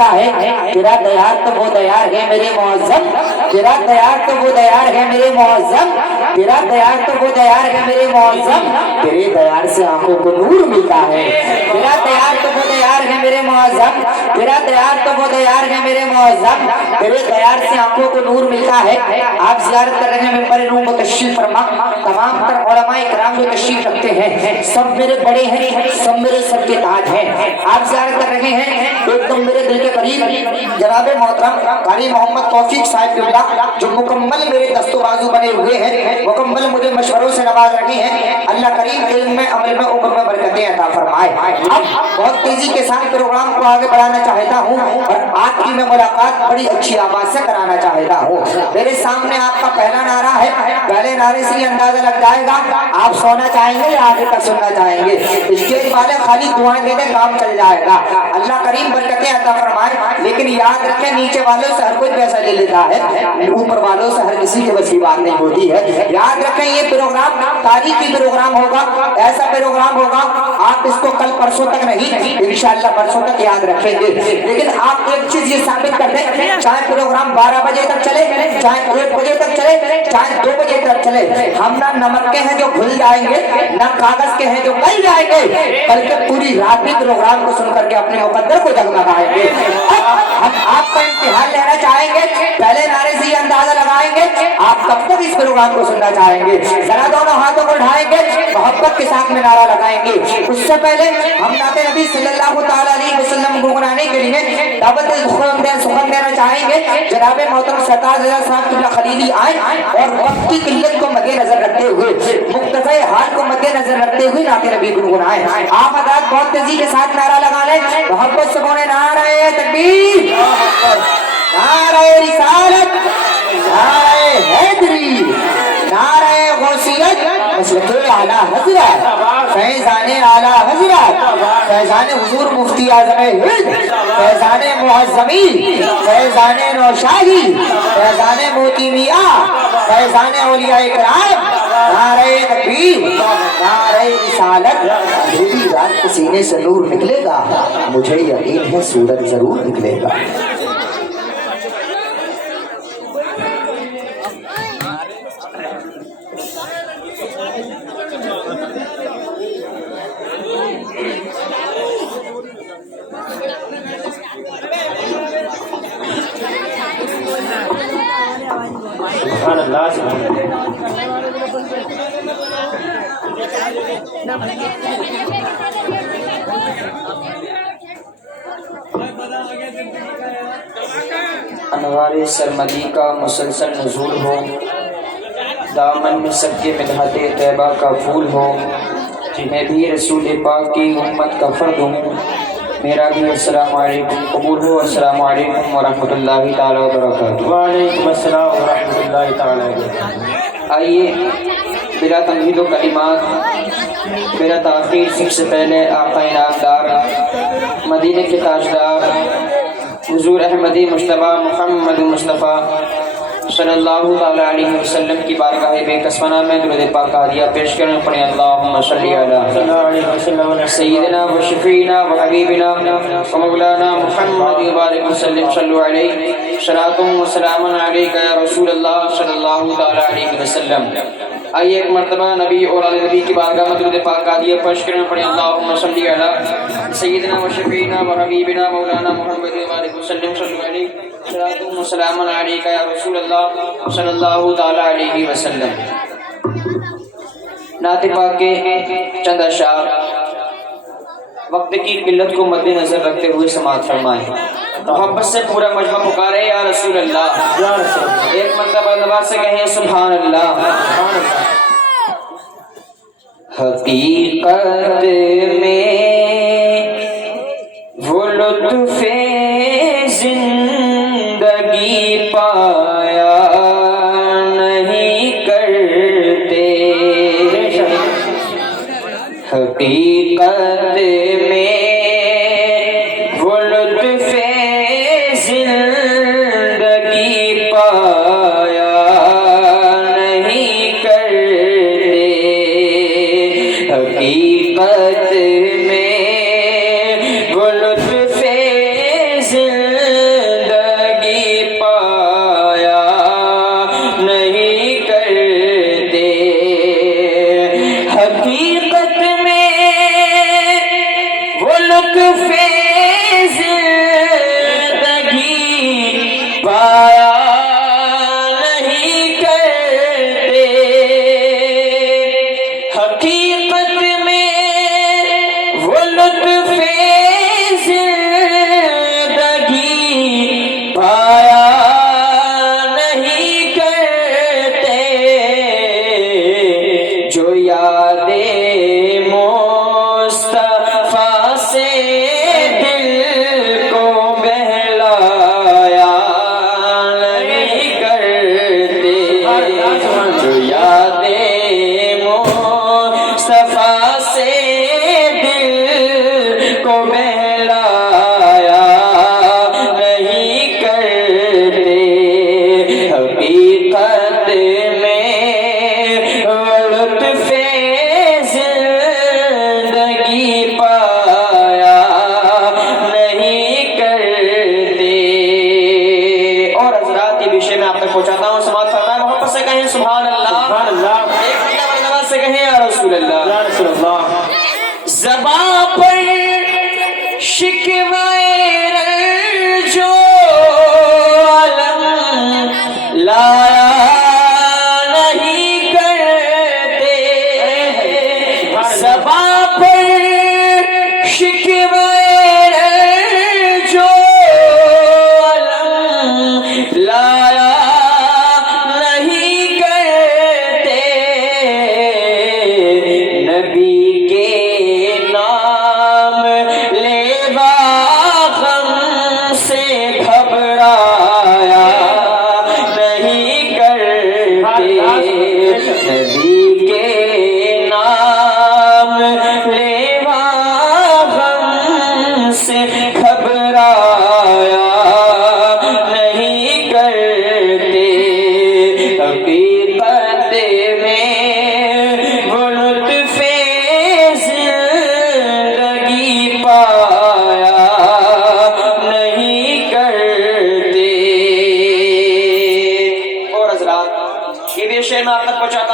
मिलता है। तेरा दयार तो वो दयार है मेरे मुअज्जम, तेरा दयार तो वो दयार है मेरे मुअज्जम, तेरा दयार तो वो दयार है मेरे मुअज्जम, तेरे दयार से आंखों को नूर मिलता है। तेरा दयार तो वो दयार है मेरे मुअज्जम, तेरा दयार तो वो दयार है मेरे मुअज्जम, तेरे दयार से आंखों को नूर मिलता है। आप ज़ियारत कर रहे हैं मिंबर रूम को तशरीफ फरमा। तमाम तर उलमाए इकराम जो तशरीफ रखते हैं सब मेरे बड़े हैं, सब मेरे सर के ताज हैं। आप ज़ियारत कर रहे हैं एकदम मेरे दिल के करीब जनाब मोहतरम कारी मोहम्मद तौफीक साहब किबला, जो मुकम्मल मेरे दस्तो बाजू बने हुए हैं, मुकम्मल मुझे मशवरों से नवाज रहे हैं। अल्लाह करीम इल्म में, अमल में, उम्र में बरकतें अता फरमाए। अब बहुत तेजी के साथ प्रोग्राम को आगे बढ़ाना चाहता हूँ और आपकी मैं मुलाकात बड़ी अच्छी आवाज से कराना चाहता हूँ। मेरे सामने आपका पहला नारा है, पहले नारे से ही अंदाजा लग जाएगा आप सोना चाहेंगे या आगे तक सुनना चाहेंगे। स्टेज वाले खाली दुआएं दे दे काम चल जाएगा। अल्लाह करीम बरकतें अता फरमाए। लेकिन याद रखें नीचे वालों से हर कोई पैसा ले लेता है, ऊपर वालों से हर किसी की बस की बात नहीं होती है। याद रखें ये प्रोग्राम तारीखी प्रोग्राम होगा, ऐसा प्रोग्राम होगा आप इसको कल परसों तक नहीं इंशाअल्लाह परसों तक याद रखेंगे। लेकिन आप एक चीज ये साबित कर दें, चाहे प्रोग्राम 12 बजे तक चले, चाहे 1 बजे तक चले, चाहे 2 बजे तक चले, हम ना नमक के हैं जो घुल जाएंगे, ना कागज के हैं जो गल जाएंगे, बल्कि पूरी रात ही प्रोग्राम को सुनकर के अपने मुकद्दर को जगमगाएंगे। हम आपका इम्तिहान लेना चाहेंगे, पहले नारे से ही अंदाजा लगाएंगे आप कब तक इस प्रोग्राम को सुनना चाहेंगे। जरा दोनों हाथों को उठाएंगे, मोहब्बत के साथ में नारा लगाएंगे। उससे पहले हम नाते नबी सल्लल्लाहु तआला अलैहि वसल्लम गुनगुनाने के लिए दावत सुखन देना चाहेंगे। जनाब मोहतरम सरताज रज़ा साहब किबला खलीली आए और वक्त की किल्लत को मद्देनजर रखते हुए, मुक्तज़ा हाल को मद्देनजर रखते हुए नाते नबी गुनगुनाए। आप हज़रात बहुत तेजी के साथ नारा लगा लें, मोहब्बत से बोले नारे तकबीर, नारे रिसालत, नारे हैदरी, नारे गौसियत, मसलके आला हज़रत, फैज़ाने आला हज़रत, फैज़ाने हुज़ूर मुफ्ती आज़म हिंद, फैज़ाने मुअज़्ज़मी, फैज़ाने नौशाही, फैज़ाने मोती मियां, फैज़ाने औलिया इकराम, नारे तकबीर, नारे रिसालत। अंधेरी रात के सीने से नूर निकलेगा, मुझे यकीन है सूरज जरूर निकलेगा। अनवारे सरमदी का मुसलसल नज़ूल हो, दामन में सबके मिलहते तैबा का फूल हो। मैं भी रसूल पाक की उम्मत का फर्द हूँ, मेरा भी अस्सलामु अलैकुम कबूल हो। अस्सलामु अलैकुम व रहमतुल्लाहि ताला व बरकातुहू। वालेकुम अस्सलाम व रहमतुल्लाहि ताला व बरकातुहू। आइए बिला तमहीद व कलिमात मेरा ताख़ीर सबसे पहले आका इनामदार मदीने के ताजदार हुज़ूर अहमदी मुश्तबा मुहम्मद मुस्तफ़ा सल्लल्लाहु तआला अलैहि वसल्लम की बारगाह बेकसमना में दुरूद पाक हादिया पेश करने पड़े। अल्लाहुम्मा सल्ली अला सय्यिदिना व शफीना व हबीबिना व मौलाना मुहम्मद व बारिक वसल्लम सल्लु अलैहि सलातुम व सलामुन अलैका या रसूल अल्लाह सल्लल्लाहु तआला अलैहि वसल्लम। आइए एक मर्तबा नबी और आले नबी की बारगाह में दुरूद पाक हादिया पेश करने पड़े। अल्लाहुम्मा सल्ली अला सय्यिदिना व शफीना व हबीबिना मौलाना मुहम्मद व बारिक वसल्लम सल्लु अलैहि सलातुम व सलामुन अलैका या रसूल अल्लाह सल्लल्लाहु तआला अलैहि वसल्लम। नात पाक के चंद अशार वक्त की किल्लत को मद्देनजर रखते हुए समाअत फरमाएं। मोहब्बत से पूरा मजमा पुकारे या रसूल अल्लाह, एक मर्तबा दबा से कहें सुभान अल्लाह। हकीकत में वो लुत्फ़े जिंदगी पाया नहीं करते, हकीकत में वो लुत्फ़े जिंदगी पाया नहीं करते, हकीकत में वो लुत्फ़े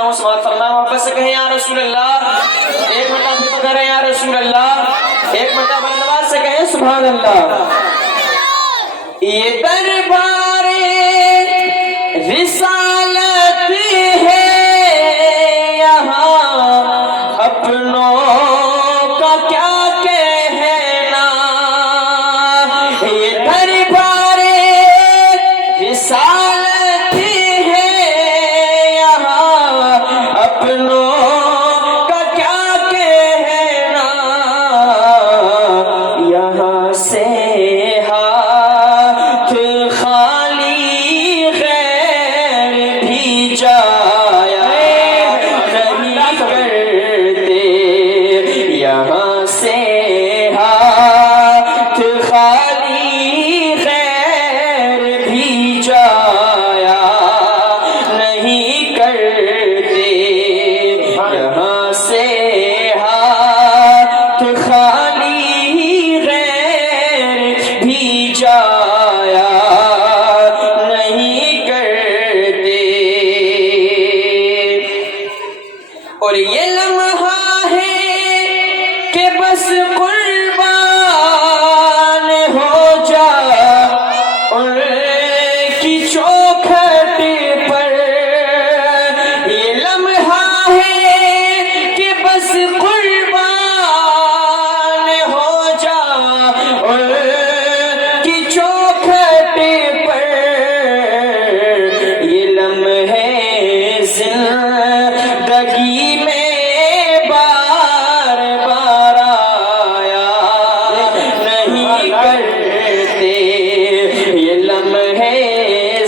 ہوں سماعت فرمائیں محبت سے کہیں یا رسول اللہ. ایک مرتبہ پھر پکاریں یا رسول اللہ. ایک مرتبہ بلند آواز سے کہیں سبحان اللہ. یہ دربار رسالت ہے یہاں اپنوں کا کیا کہنا. یہ دربار رسالت ہے یہاں اپنوں کا کیا کہنا. یہاں سے ہاتھ خالی غیر بھی جایا نہیں کرتے. یہاں سے ہاتھ خالی غیر بھی جایا نہیں کرتے. یہاں سے ہاتھ خالی غیر بھی جایا نہیں کرتے. اور یہ لمحہ ہے کہ بس قربان ہو جا ان کی چوکھٹ پر. یہ لمحہ ہے کہ بس قربان ہو جا ان کی چوکھٹ پر. یہ لمحے زندگی میں بار بار آیا نہیں کرتے. یہ لمحے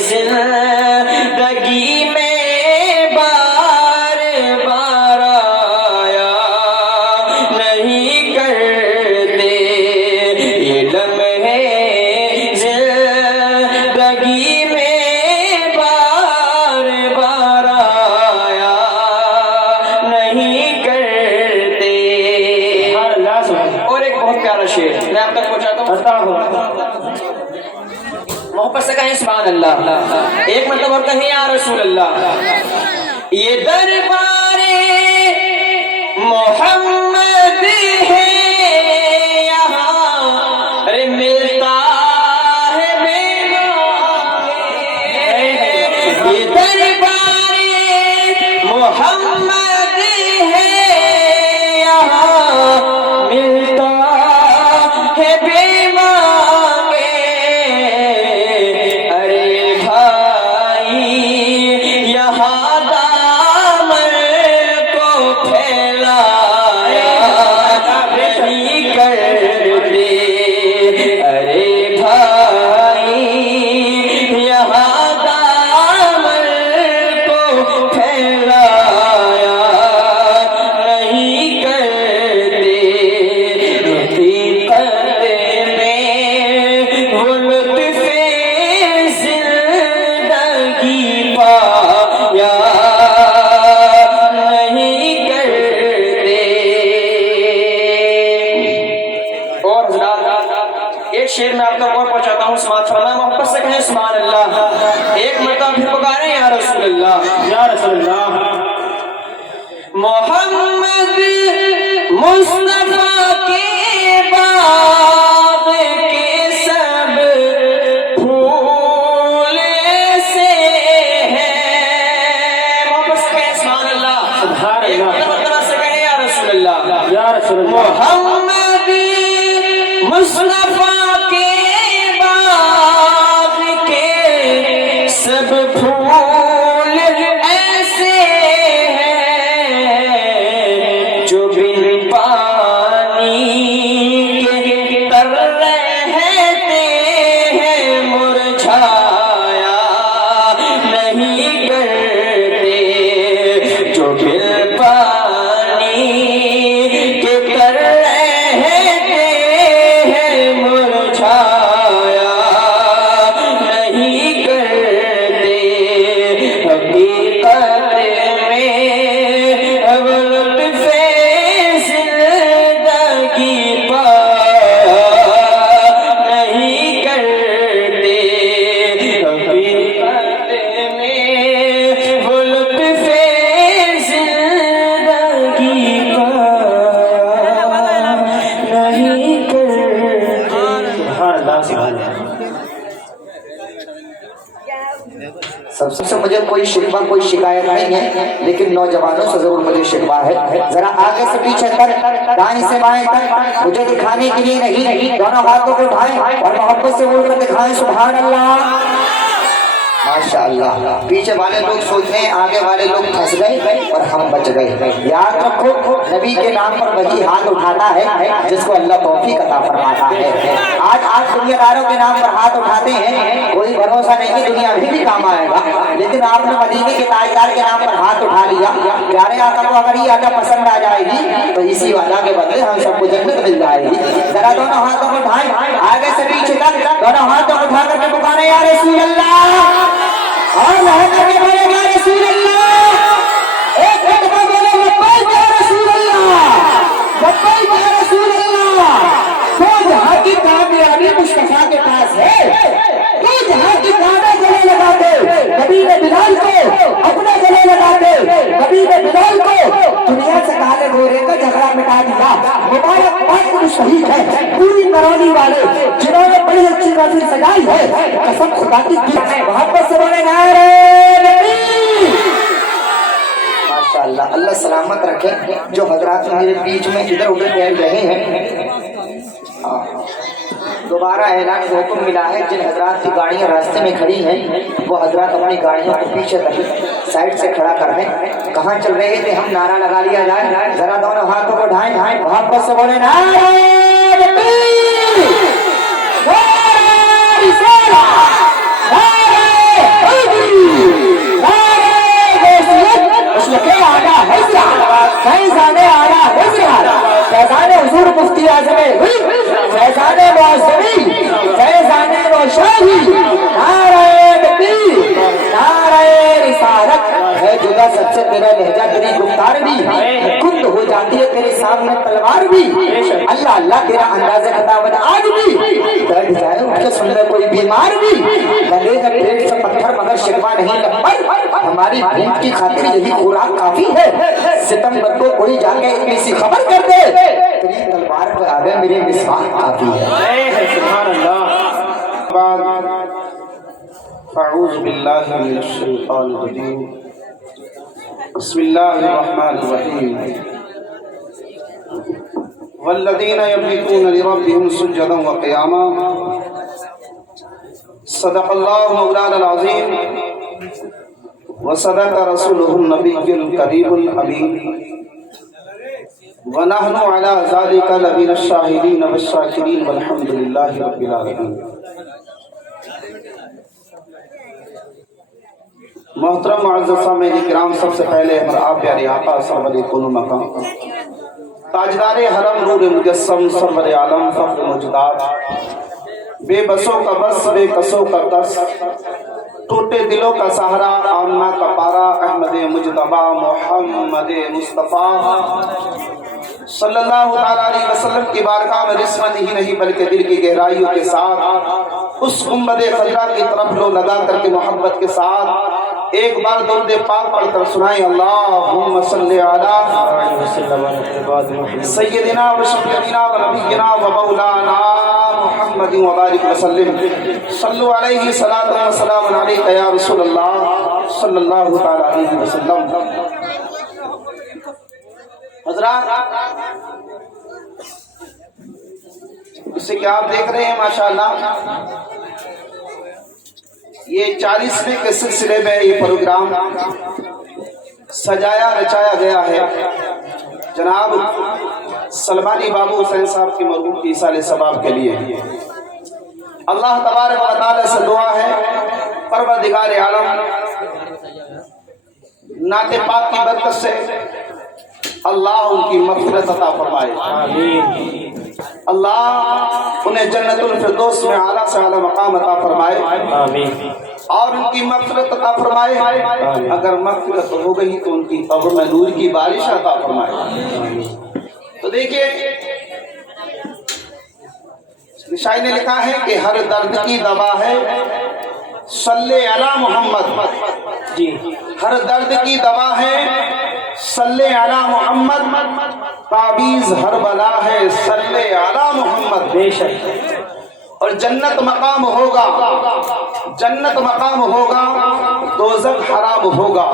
زندگی میں بار بار آیا نہیں کرتے. یہ لمحے زندگی میں بار بار آیا نہیں کرتے. اور ایک بہت پیارا شعر میں آپ تک پہنچاتا ہوں. محبت سے کہیں سبحان اللہ. ایک مرتبہ اور کہیں یا رسول اللہ. یہ دربار محمد ہے یہاں ارے ملتا ہے بے معنی. یہ دربار محمد ہے یہاں ملتا ہے بے مانگے. ارے بھائی یہاں دامن کو پھیلایا نہیں کرتے. ارے بھائی یہاں دامن کو پھیلایا نہیں کرتے. حقیقت میں وہ لطف زندگی پایا نہیں کرتے. اور حضرات ایک شعر میں آپ تک اور پہنچاتا ہوں سماعت فرمائیں محبت سے کہیں سبحان اللہ. ایک مرتبہ پھر پکاریں یا رسول اللہ. یا رسول اللہ. محمد مصطفیٰ کے باغ کے سب پھول ایسے ہیں. محبت سے کہیں سبحان اللہ. ایک مرتبہ سے کہیں یا رسول اللہ. یا رسول اللہ. محمد مصطفیٰ کے باغ کے سب پھول ایسے ہیں جو بن پانی کے تر سب سے مجھے کوئی شکوہ کوئی شکایت نہیں ہے، لیکن نوجوانوں سے ضرور مجھے شکوہ ہے، ذرا آگے سے پیچھے تک، دائیں سے بائیں تک مجھے دکھانے کے لیے نہیں، دونوں ہاتھوں کو اٹھائیں اور محبت سے بول کر دکھائیں سبحان اللہ، ماشاء اللہ۔ پیچھے والے لوگ سوچ رہے ہیں آگے والے لوگ پھنس گئے اور ہم بچ گئے۔ یاد رکھو نبی کے نام پر وہی ہاتھ اٹھاتا ہے جس کو اللہ توفیق عطا فرماتا ہے۔ آج آپ دنیا داروں کے نام پر ہاتھ اٹھاتے ہیں، کوئی بھروسہ نہیں کہ دنیا میں بھی کام آئے گا، لیکن آپ نے مدینے کے تاجدار کے نام پر ہاتھ اٹھا لیا، پیارے آقا کو اگر یہ آقا پسند آ جائے گی تو اسی وعدہ کے بدلے ہم سب کو جنت مل جائے گی۔ ذرا دونوں ہاتھوں کو اٹھائیں، آگے سے پیچھے تک دونوں ہاتھوں کو اٹھا کر کے پکارے یا رسول اللہ، اور لہر کر کے بولے یا رسول اللہ، ایک مرتبہ بولے لبیک یا رسول اللہ، لبیک یا رسول اللہ۔ تو جہاں کی کامیابی مصطفیٰ کے پاس ہے، تو جہاں کی کامیں گلے لگا دے، نبی نے بلال کو اپنے گلے لگا دے، نبی نے بلال کو دنیا سے کالے گورے کا جھگڑا مٹا دیا۔ مبارکباد کو شہید ہے پوری کرونی والے جنہوں نے بڑی اچھی محفل سجائی ہے، قسم خدا کی محبت سے بولے نعرہ نبی۔ ماشاءاللہ، اللہ سلامت رکھے جو حضرات میرے بیچ میں ادھر ادھر ٹہل رہے ہیں۔ دوبارہ اعلان کا حکم ملا ہے، جن حضرات کی گاڑیاں راستے میں کھڑی ہیں وہ حضرات اپنی گاڑیوں کو پیچھے تک سائڈ سے کھڑا کر دیں۔ کہاں چل رہے تھے ہم؟ نعرہ لگا لیا جائے، ذرا دونوں ہاتھوں کو اٹھائیں، محبت سے بولے نعرہ نبی، نعرہ رسالت، نعرہ حیدری، نعرہ غوثیت، مسلک اعلیٰ حضرت، فیضان اعلیٰ حضرت، فیضان حضور مفتی اعظم فیضان معظمی، فیضان روشاہی، نعرہ نبی، نعرہ رسالت۔ ہے جدا سب سے تیرا لہجہ، تیری گفتار بھی کند ہو جاتی ہے تیرے سامنے تلوار بھی، اللہ اللہ تیرا انداز خطابت آج بھی بیٹھ جائے اٹھ کے سن لے کوئی بیمار بھی، بندے کا پیٹ سے پتھر مگر شکوہ نہیں لبر، ہماری بھوک کی خاطر یہی خوراک کافی ہے، ستمبر کو کوئی جا کے اتنی سی خبر کر دے، تیری تلوار پر آگے میرے مسواک کافی ہے۔ سبحان اللہ۔ اعوذ باللہ من الشیطان الرجیم، بسم اللہ الرحمن الرحیم، والذین یبیتون لربهم سجدا وقیاما، صدق اللہ مولانا العظیم وصدق رسولہ النبی الکریم الامین، ونحن على ذلك لمن الشاہدین والشاکرین والحمد للہ رب العالمین۔ محترم معزز سامعین کرام، سب سے پہلے ہمارا آپ پیارے آقا سرور کل مقام تاجدار حرم نور مجسم سرور عالم فخر موجودات، بے بسوں کا بس بے کسوں کا کس، ٹوٹے دلوں کا سہارا آمنہ کا پارا، احمد مجتبی محمد مصطفیٰ صلی اللہ تعالیٰ علیہ وسلم کی بارگاہ میں رسمن ہی نہیں بلکہ دل کی گہرائیوں کے ساتھ اس گنبد خضرا کی طرف لو لگا کر کے محبت کے ساتھ ایک بار درود پاک پڑھ کر سنائیں، اللہم صلی علی سیدنا و شفیعنا و نبینا و مولانا محمد وبارک وسلم، صلو علیہ صلاۃ و سلام علیک یا رسول اللہ صلی اللہ تعالیٰ علیہ وسلم۔ حضرات، اسے کیا آپ دیکھ رہے ہیں ماشاءاللہ، یہ 40ویں کے سلسلے میں یہ پروگرام سجایا رچایا گیا ہے جناب سلمانی بابو حسین صاحب کی مرحوم کی ایصال ثواب کے لیے۔ اللہ تبارک و تعالی سے دعا ہے پروردگار عالم نعت پاک کی برکت سے اللہ ان کی مغفرت عطا فرمائے، آمین۔ اللہ انہیں جنت الفردوس میں اعلیٰ سے اعلیٰ مقام عطا فرمائے، آمین، اور ان کی مغفرت عطا فرمائے، اگر مغفرت ہو گئی تو ان کی قبر میں نور کی بارش عطا فرمائے، آمین۔ تو دیکھیے شاعر نے لکھا ہے کہ ہر درد کی دوا ہے صلی علی محمد، جی، ہر درد کی دوا ہے صلی علی محمد، تعویذ ہر بلا ہے صلی علی محمد، بے شک، اور جنت مقام ہوگا، جنت مقام ہوگا، دوزخ حرام ہوگا،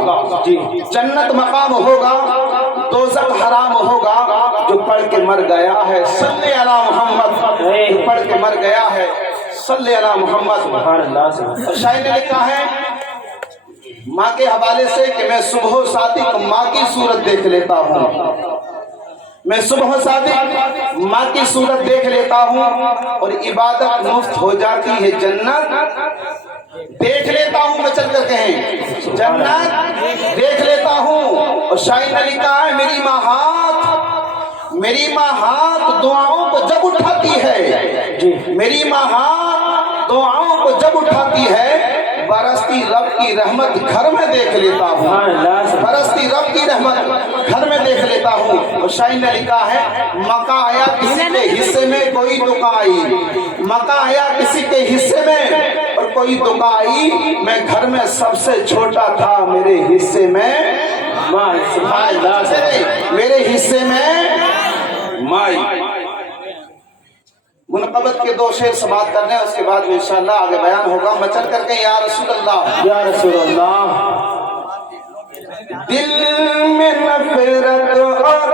جنت مقام ہوگا، دوزخ حرام ہوگا۔ جو پڑھ کے مر گیا ہے صلی علی محمد، پڑھ کے مر گیا ہے صلی علی محمد۔ اور شاعر نے لکھا ہے ماں کے حوالے سے کہ میں صبح و صادق ماں کی صورت دیکھ لیتا ہوں، میں صبح و صادق ماں کی صورت دیکھ لیتا ہوں، اور عبادت مفت ہو جاتی ہے، جنت دیکھ لیتا ہوں۔ میں چل کر کہیں جنت دیکھ لیتا ہوں۔ اور شاعر نے لکھا ہے میری ماں ہاتھ دعاؤں کو جب اٹھاتی ہے، میری ماں ہاتھ دعاؤں کو جب اٹھاتی ہے، برستی رب کی رحمت گھر میں دیکھ لیتا ہوں، برستی رب کی رحمت گھر میں دیکھ لیتا ہوں۔ اور شاعر نے لکھا ہے مکہ آیا کسی کے حصے میں کوئی دکان آئی، مکہ آیا کسی کے حصے میں اور کوئی دکان آئی، میں گھر میں سب سے چھوٹا تھا، میرے حصے میں میرے حصے میں مائی۔ منقبت کے دو شعر سماعت کرنے ہیں، اس کے بعد میں انشاءاللہ آگے بیان ہوگا۔ میں چل کر کے یا رسول اللہ، یا رسول اللہ، دل میں نفرت اور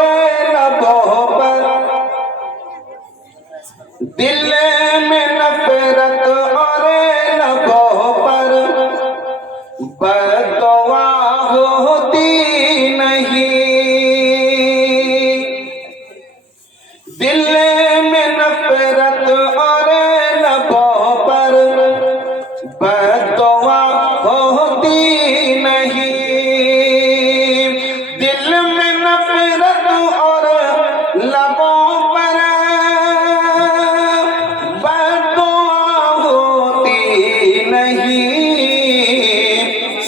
لبوں پر، دل میں نفرت اور لبوں پر بددعا ہوتی نہیں، دل میں نفرت اور لبوں پر بددعا ہوتی نہیں، دل میں نفرت اور لبوں پر بددعا ہوتی نہیں،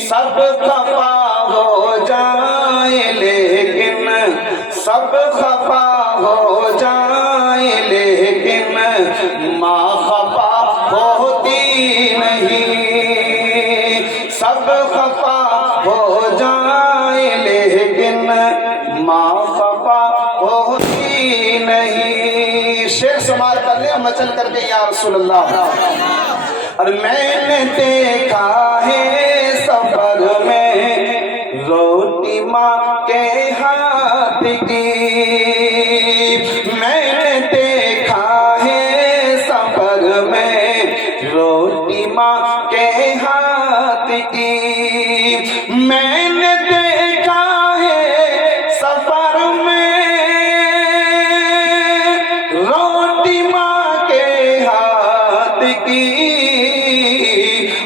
سب خفا ہو جائیں لیکن سب خفا ہو جائیں لیکن ماں خفا ہوتی نہیں، سب خفا ہو جائیں لیکن ماں خفا ہوتی نہیں۔ شعر سماعت کر لیں، میں چل کر کے یا رسول اللہ۔ اور میں نے دیکھا ہے سفر میں روٹی ماں کے ہاتھ کی، میں نے دیکھا ہے سفر میں روٹی ماں کے ہاتھ کی، میں نے دیکھا ہے سفر میں روٹی ماں کے ہاتھ کی،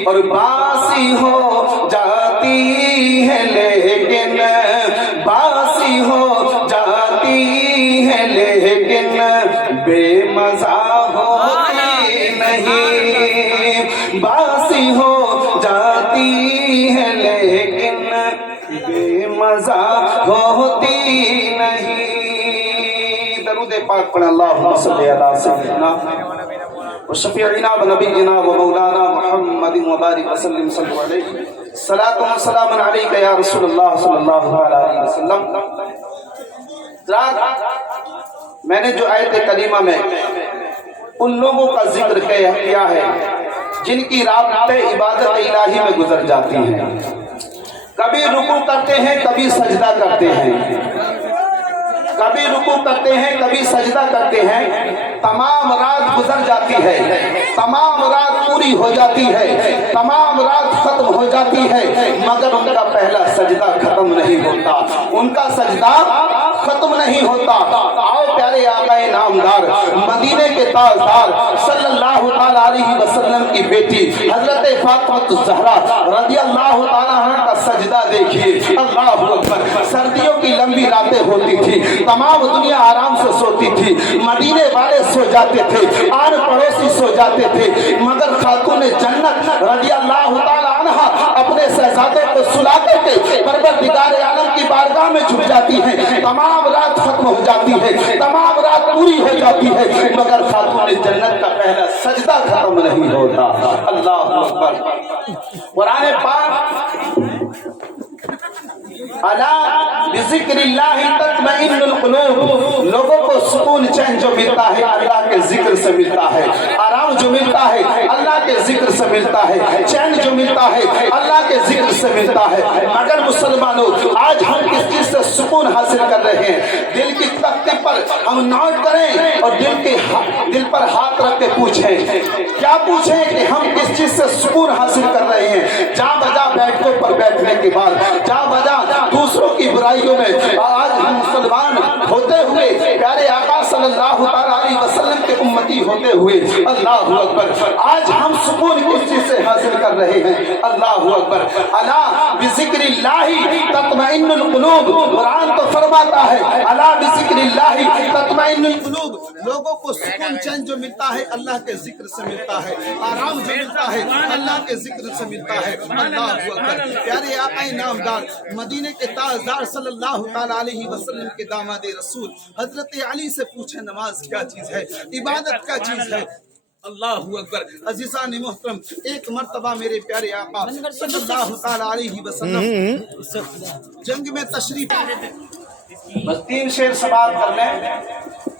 اور باسی ہو جاتی ہے لیکن باسی ہو جاتی ہے لیکن بے مزہ ہوتی نہیں، باسی ہو جاتی ہے لیکن بے مزہ ہوتی نہیں۔ درود پاک پڑھ اللہم صلی علی سیدنا وشفیعنا ونبینا ومولانا محمد مبارک وسلم صلی علیہ صلاۃ و سلام علیک یا رسول اللہ صلی اللہ علیہ وسلم۔ میں نے جو آیت کریمہ میں ان لوگوں کا ذکر کیا ہے جن کی رات عبادت الہی میں گزر جاتی ہیں، کبھی رکوع کرتے ہیں کبھی سجدہ کرتے ہیں، کبھی رکوع کرتے ہیں کبھی سجدہ کرتے ہیں، تمام رات گزر جاتی ہے، تمام رات پوری ہو جاتی ہے، تمام رات ختم ہو جاتی ہے، مگر ان کا پہلا سجدہ ختم نہیں ہوتا، ان کا سجدہ ختم نہیں ہوتا۔ آؤ پیارے آقا نامدار مدینے کے تاجدار صلی اللہ تعالی علیہ وسلم کی بیٹی حضرت فاطمہ الزہرا رضی اللہ تعالی عنہ کا سجدہ دیکھیے، اللہ اکبر۔ سردیوں کی لمبی راتیں ہوتی تھی، تمام دنیا آرام سے سوتی تھی، مدینے والے سو جاتے تھے، آر پڑوسی سو جاتے تھے، مگر خاتون جنت رضی اللہ تعالی عنہ اپنے شہزادے کو سلا کر کے پروردگار عالم کی بارگاہ میں جھک جاتی ہیں، تمام رات ختم ہو جاتی ہے، تمام رات پوری ہو جاتی ہے، مگر خاتون جنت کا پہلا سجدہ ختم نہیں ہوتا۔ اللہ اکبر۔ قرآن پاک अला बिज़िक्रिल्लाहि तत्मइन्नुल कुलूब, लोगों को सुकून चैन जो मिलता है अल्लाह के जिक्र से मिलता है, आराम जो मिलता है अल्लाह के जिक्र से मिलता है, चैन जो मिलता है अल्लाह के जिक्र से मिलता है। मगर मुसलमानों, आज हम किस चीज से सुकून हासिल कर रहे हैं? दिल की तख्ते पर हम नोट करें और दिल पर हाथ रख के पूछें, क्या पूछें कि हम किस चीज से सुकून हासिल कर रहे हैं? जा बजा बैठकों पर बैठने के बाद, जा बजा दूसरों की बुराइयों में आज हम मुसलमान होते हुए, प्यारे आका सल्लल्लाहु अलैहि वसल्लम के उम्मती होते हुए, अल्लाहु अकबर, आज हम सुकून किस चीज से हासिल कर रहे हैं? अल्लाहु अकबर। अला बिज़िक्रिल्लाहि तत्मइन्नुल कुलूब, कुरान तो फरमाता है अला बिज़िक्रिल्लाहि तत्मइन्नुल कुलूब, लोगों को सुकून चैन जो मिलता है अल्लाह के जिक्र से मिलता है, आराम जो मिलता है अल्लाह के जिक्र से मिलता है। अल्लाहु अकबर। प्यारे आका नामदार मदीने के ताजदार सल्लल्लाहु ताला अलैहि वसल्लम के दामाद रसूल हजरत अली से पूछे नमाज क्या चीज है, इबादत क्या चीज है? अल्लाहु अकबर। अजीजान मोहतरम, एक मर्तबा मेरे प्यारे आका सल्लल्लाहु ताला अलैहि वसल्लम जंग में तशरीफ, बस 3 शेर समाप्त कर लें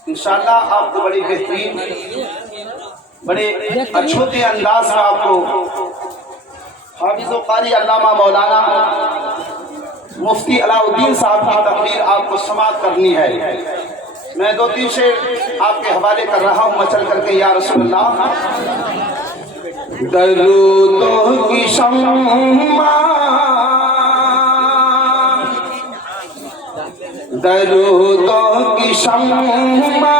इंशाअल्लाह, आपको बड़ी बेहतरीन, बड़े अछूते अंदाज में आपको हाफिज़ व कारी अल्लामा मौलाना मुफ्ती अलाउद्दीन साहब की तकरीर आपको समाप्त करनी है। मैं 2-3 शेर आपके हवाले कर रहा हूँ मचल करके, या रसूलल्लाह। दरूदों की शम्मा, दरूदों की शम्मा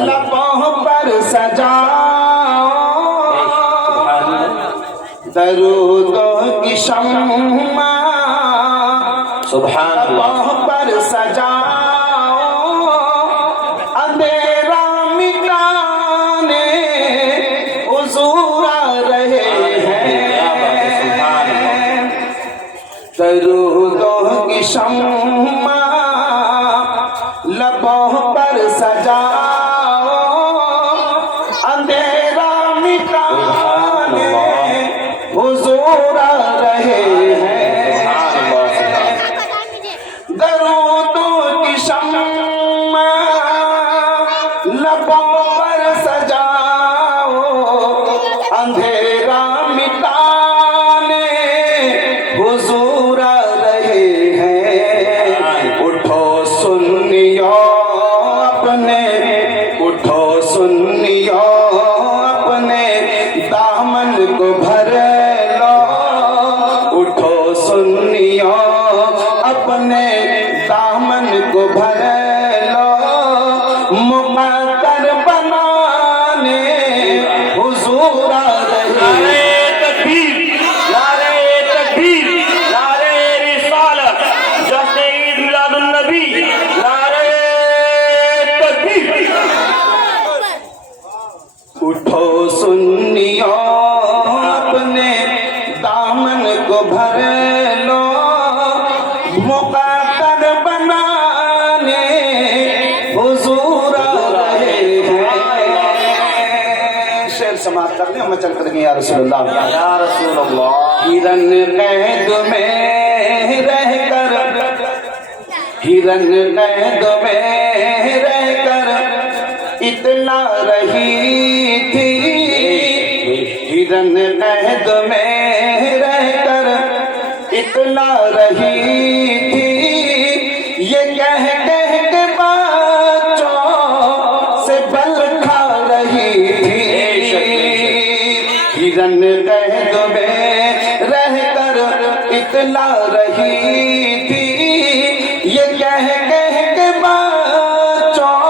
लबों पर सजाओ, दरूदों की शम्मा सुभान अल्लाह, लबों पर सजाओ, अंधेरा मिटाने हुजूर आ रहे हैं, दरूदों की शम्मा लबों पर सजाओ, अंधेरा मिटाने हुजूर आ रहे हैं, दरूदों की शम्मा लबों पर सजाओ, अंधेरा मिटाने हुजूर आ रहे हैं। उठो सुन्नियों अपने, उठो सुन्नियों अपने दामन को भर लो, उठो सुन्नियों अपने दामन को भर लो, मुक़द्दर बनाने हुजूर आ रहे हैं। तकबीर, नारे तकबीर, नारे रिसालत, जश्न ईद मिलादुन नबी, नारे तकबीर। उठो सुन्नियों अपने दामन को भर लो, मुक़द्दर बनाने हुजूर आ रहे हैं। शेर समाप्त कर दें, हम चल कर गए, या रसूलल्लाह, या रसूलल्लाह। हिरन कैद में रहकर, हिरन कैद में रहकर इतना रही थी, हिरन कैद में रहकर इतना रही थी, ये कह कह के बच्चों से बल खा रही थी, हिरन कैद में रहकर इतना रही थी, ये कह कह के बच्चों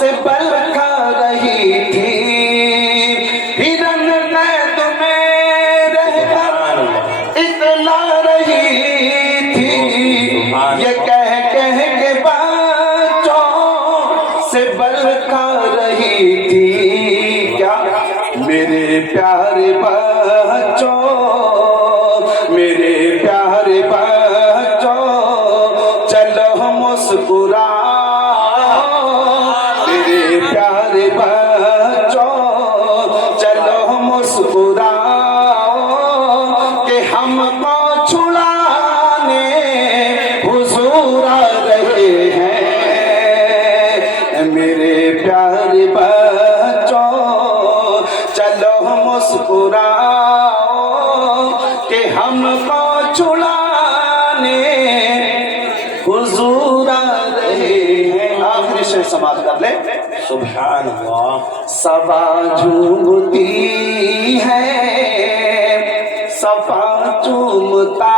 से बल खा रही थी, हिरन कैद में रहकर इतना रही थी, ये कह कह के बच्चों से बल खा रही थी। क्या मेरे प्यारे बच्चों, मेरे प्यारे बच्चों, चलो मुस्कुराओ, मेरे प्यारे बच्चों, चलो मुस्कुराओ, कि हमको छुड़ा मुस्कुराओ कि हमको छुड़ाने हुजूर आ रहे हैं। आखिरी शेर समाप्त कर ले। सुभान अल्लाह। सबा झूमती है, सबा झूमता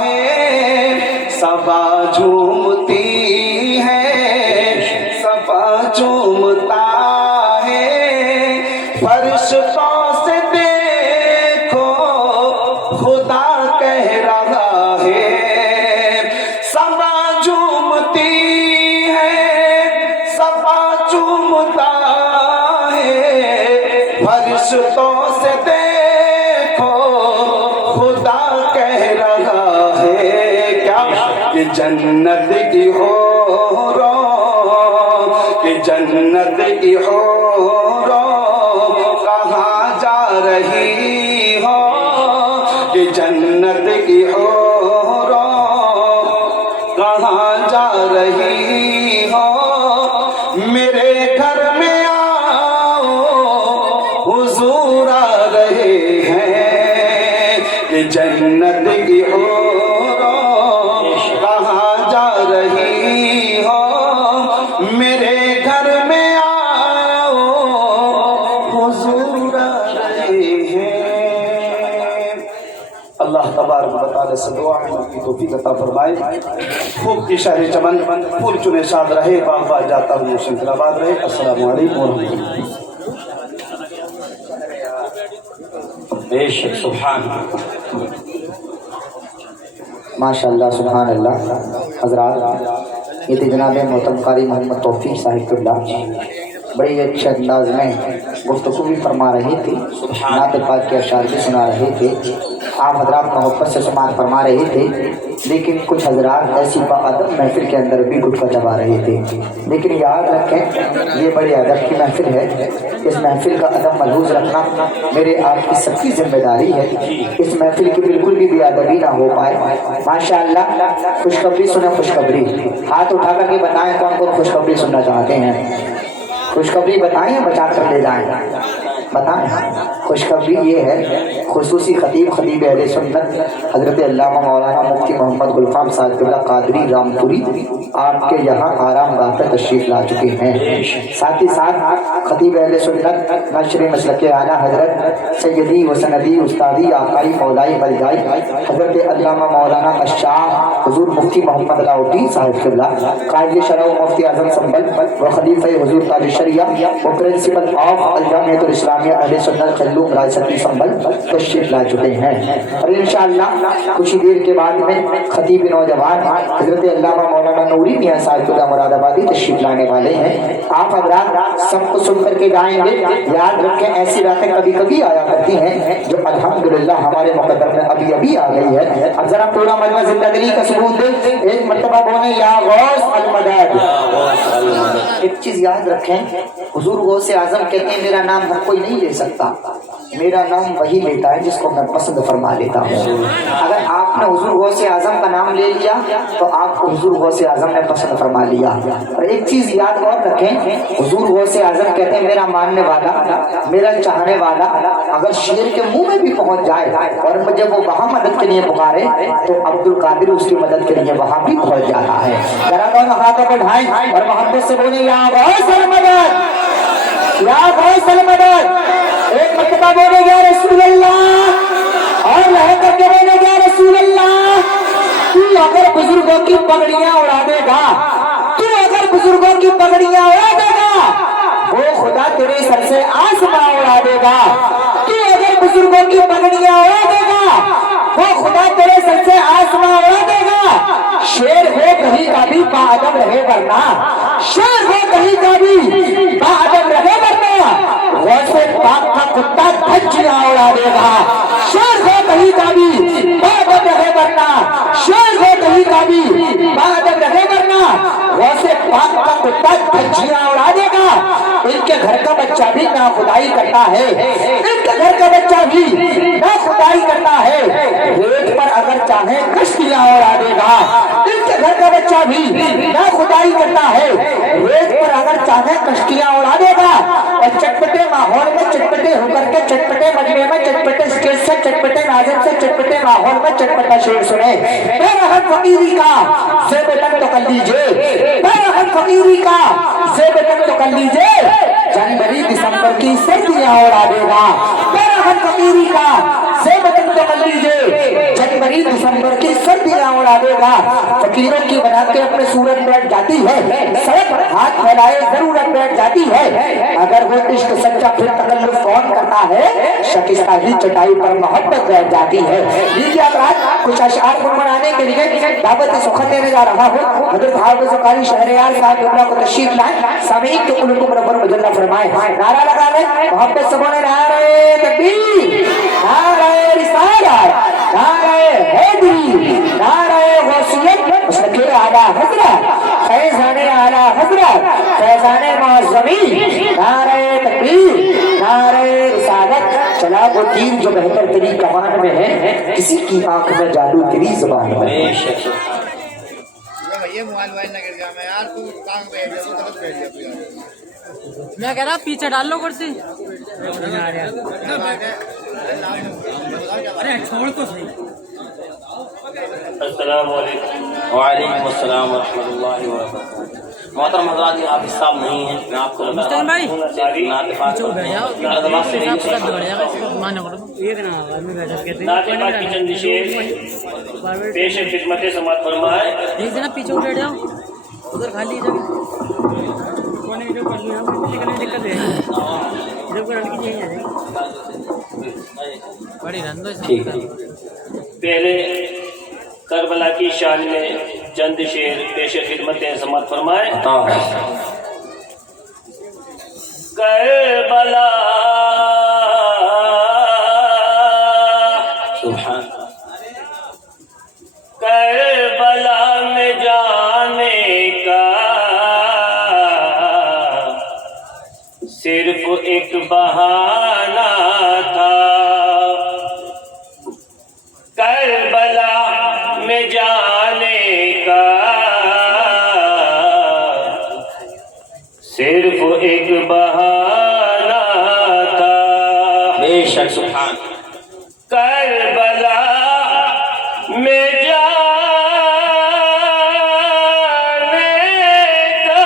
है, सबा झूमती है, सबा झूमता है। फरिश्तों से देखो खुदा कह रहा है, सबा झूमती है, सबा झूमता है। फरिश्तों से देखो खुदा कह रहा है। क्या कि जन्नत की हो रो, कि जन्नत की हो रो, कहाँ जा रही हो, कि जन्नत की हो रो, कहाँ जा रही हो। मेरे घर में आओ हुजूर आ रहे हैं, कि जन्नत की हो रो, कहाँ जा रही हो। मेरे घर में आओ हुजूर आ रहे हैं। अल्लाह तबारक व तआला से दुआ है कि तौफीक अता फरमाए। खूब की शहर चमन फूल चुने शाद रहे, बाग बाग जाता हूँ शंकराबाद रहे। अस्सलामु अलैकुम व रहमतुल्लाह। बेशक सुभान माशाअल्लाह सुभान अल्लाह। हजरात, ये थे जनाब मोहतरम कारी मोहम्मद तौफीक साहिबुल्लाह, बड़े अच्छे अंदाज में गुफ्तगू भी फरमा रहे थे, नात पाक के अशार भी सुना रहे थे। आप हजरात मोहब्बत से समात फरमा रहे थे, लेकिन कुछ हजरात ऐसी बाअदब महफिल के अंदर भी गुटका चबा रहे थे। लेकिन याद रखें, ये बड़े अदब की महफिल है। इस महफिल का अदब मलहूज रखना मेरे आपकी सबकी जिम्मेदारी है। इस महफिल की बिल्कुल भी बेअदबी ना हो पाए। माशाअल्लाह, खुशखबरी सुने, खुशखबरी। हाथ उठा करके बताएं कौन कौन खुशखबरी सुनना चाहते हैं। खुशखबरी बताएं या बचा कर ले जाएं? बताएं। खुशखबरी ये है, खुसूसी खतीब खतीब अहले सुन्नत हजरत अल्लामा मौलाना मुफ्ती मोहम्मद गुलफाम साहब क़िबला कादरी रामपुरी आपके यहाँ आराम गाह पर तशरीफ ला चुके हैं। साथ ही साथ खतीब अहले सुन्नत नशर मसलक आला हजरत सैयदी व सनदी उस्तादी आकाई मौलाई मलजाई हजरत अल्लामा मौलाना अशाह हुजूर मुफ्ती मोहम्मद अलाउद्दीन साहब क़िबला कायद शरअ मुफ्ती आज़म संभल व खलीफा हुजूर ताज शरिया व प्रिंसिपल ऑफ अल जामिअतुल इस्लामिया अहले सुन्नत खल्लूम रायसती संभल तशरीफ ला चुके हैं। और इंशाअल्लाह कुछ ही देर के बाद में खतीब नौजवान हजरत अल्लामा मौलाना नूरी मियां साहिब मुरादाबादी तशरीफ लाने वाले हैं। आप हजरात सबको सुन करके जाएंगे। याद रखें, ऐसी बातें कभी कभी आया करती हैं जो अल्हम्दुलिल्लाह हमारे मुकद्दर में अभी अभी आ गई है। अब जरा पूरा मजमा जिंदगी का सबूत दे, एक मर्तबा बोले या गौस अल मदद। एक चीज याद रखें, हुजूर गौसे आजम कहते हैं मेरा नाम हर कोई नहीं ले सकता, मेरा नाम वही लेता है जिसको मैं पसंद फरमा लेता हूँ। अगर आपने हुजूर गौसे आजम का नाम ले लिया तो आपको हुजूर गौसे आजम ने पसंद फरमा लिया। और एक चीज याद और रखें, हुजूर गौसे आजम कहते हैं मेरा मानने वाला, मेरा चाहने वाला अगर शेर के मुंह में भी पहुंच जाए और मुझे वो वहां मदद के लिए पुकारे तो अब्दुल कादिर उसकी मदद के लिए वहां भी पहुंच जाता है। जरा दोनों हाथों को उठाएं और मोहब्बत से बोले या गौसल मदद, या गौसल मदद। एक मर्तबा बोले या रसूल अल्लाह और लह करके बोले या रसूल अल्लाह। तू अगर बुजुर्गों की पगड़ियां उड़ा देगा, तू अगर बुजुर्गों की पगड़ियां उड़ा देगा, वो खुदा तेरे सर से आसमां उड़ा देगा। तू अगर बुजुर्गों की पगड़ियां उड़ा देगा, वो खुदा तेरे सर से आसमां उड़ा देगा। शेर हो कहीं का भी बाअदब रहे वरना, शेर हो कहीं का भी बाअदब रहे वरना वैसे पाक का कुत्ता धज्जियां उड़ा देगा। शेर हो कहीं का भी बाअदब रहे वरना, शेर हो कहीं का भी बाअदब रहे वरना वैसे पाक का कुत्ता धज्जियां उड़ा देगा। इनके घर का बच्चा भी ना खुदाई करता है, इनके घर का बच्चा भी ना खुदाई करता है। रेत पर अगर चाहे कश्तियां उड़ा देगा। इनके घर का बच्चा भी ना खुदाई करता है, रेत पर अगर चाहे कश्तियां उड़ा देगा। और चटपटे माहौल में चटपटे होकर के माहौल में चटपटा शेर सुने। बेरहम फकीरी का ज़ेब तक तो कर लीजिए, बेरहम फकीरी का ज़ेब तक तो कर लीजिए, जनवरी दिसंबर की सर्दियां उड़ा देगा। बेरहम फकीरी का ज़ेब तक तो कर लीजिए, जनवरी दिसंबर की सर्दियां उड़ा देगा। फकीरों की बना के अपने सूरत बैठ जाती है, सड़क पर हाथ फैलाए जरूरत बैठ जाती है। अगर वो इश्क सच्चा फिर तकल्लुफ कौन करता है, शकीस्ता ही चटाई पर मोहब्बत बैठ जाती है। लीजिए अब रात कुछ अशआर गुनगुनाने के लिए दावत सुखन देने जा रहा हूँ। हज़रत हाफ़िज़ क़ारी शहरयार साहब अल्लाह को तशरीफ लाए, सामीईन के कुल्लू को रब्बुल मुजल्ला फरमाए। नारा लगा ले मोहब्बत से बोले, नारे तकबीर, नारे रिसालत, नारे हैदरी, नारे गौसियत, मसलके आला हज़रत, फैज़ाने आला हज़रत, फैज़ाने मुअज़्ज़मी, नारे तकबीर, नारे रिसालत। चला वो तीर जो बेहतर तेरी कमान में है, किसी की आंख में जादू तेरी जुबान में। ये मोबाइल ना गिर गया मैं यार, तू टांग पे गलत बैठ गया। मैं कह रहा पीछे डाल लो कुर्सी। अरे छोड़ तो सही। अस्सलाम वालेकुम। वालेकुम अस्सलाम वरहमतुल्लाहि वबरकातुहू। मोहतरम हज़रात, ये आप हिसाब नहीं है, मैं आपको लगा मुस्तान भाई नाते पाक से नाते पाक की चंद शेर पेश खिदमत समात फरमाए। एक जना पीछे बैठ जाओ, उधर खाली है जगह, कोने में जो कर लिया निकलने में दिक्कत है, जब कोई लड़की नहीं आ जाएगी बड़ी रंदो। ठीक है। पहले करबला की शान में चंद शेर पेश खिदमत समात फरमाए। करबला सुभान, करबला में जाने का सिर्फ एक बहाना था, करबला में जाने का सिर्फ एक बहाना था। बेशक सुभान। करबला में जाने का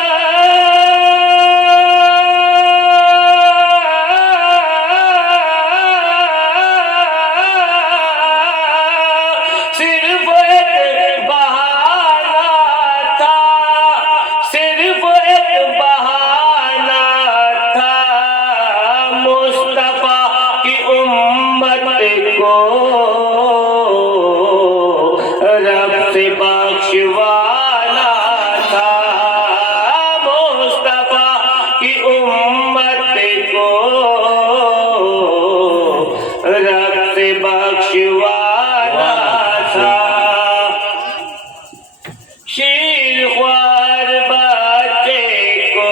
सिर्फ एक बहाना था, सिर्फ एक बहाना था। मुस्तफा की उम्मत को रब से बख्शवाना था, मुस्तफा की उम्मत को रब से बख्शवाना था। शीर ख्वार बच्चे को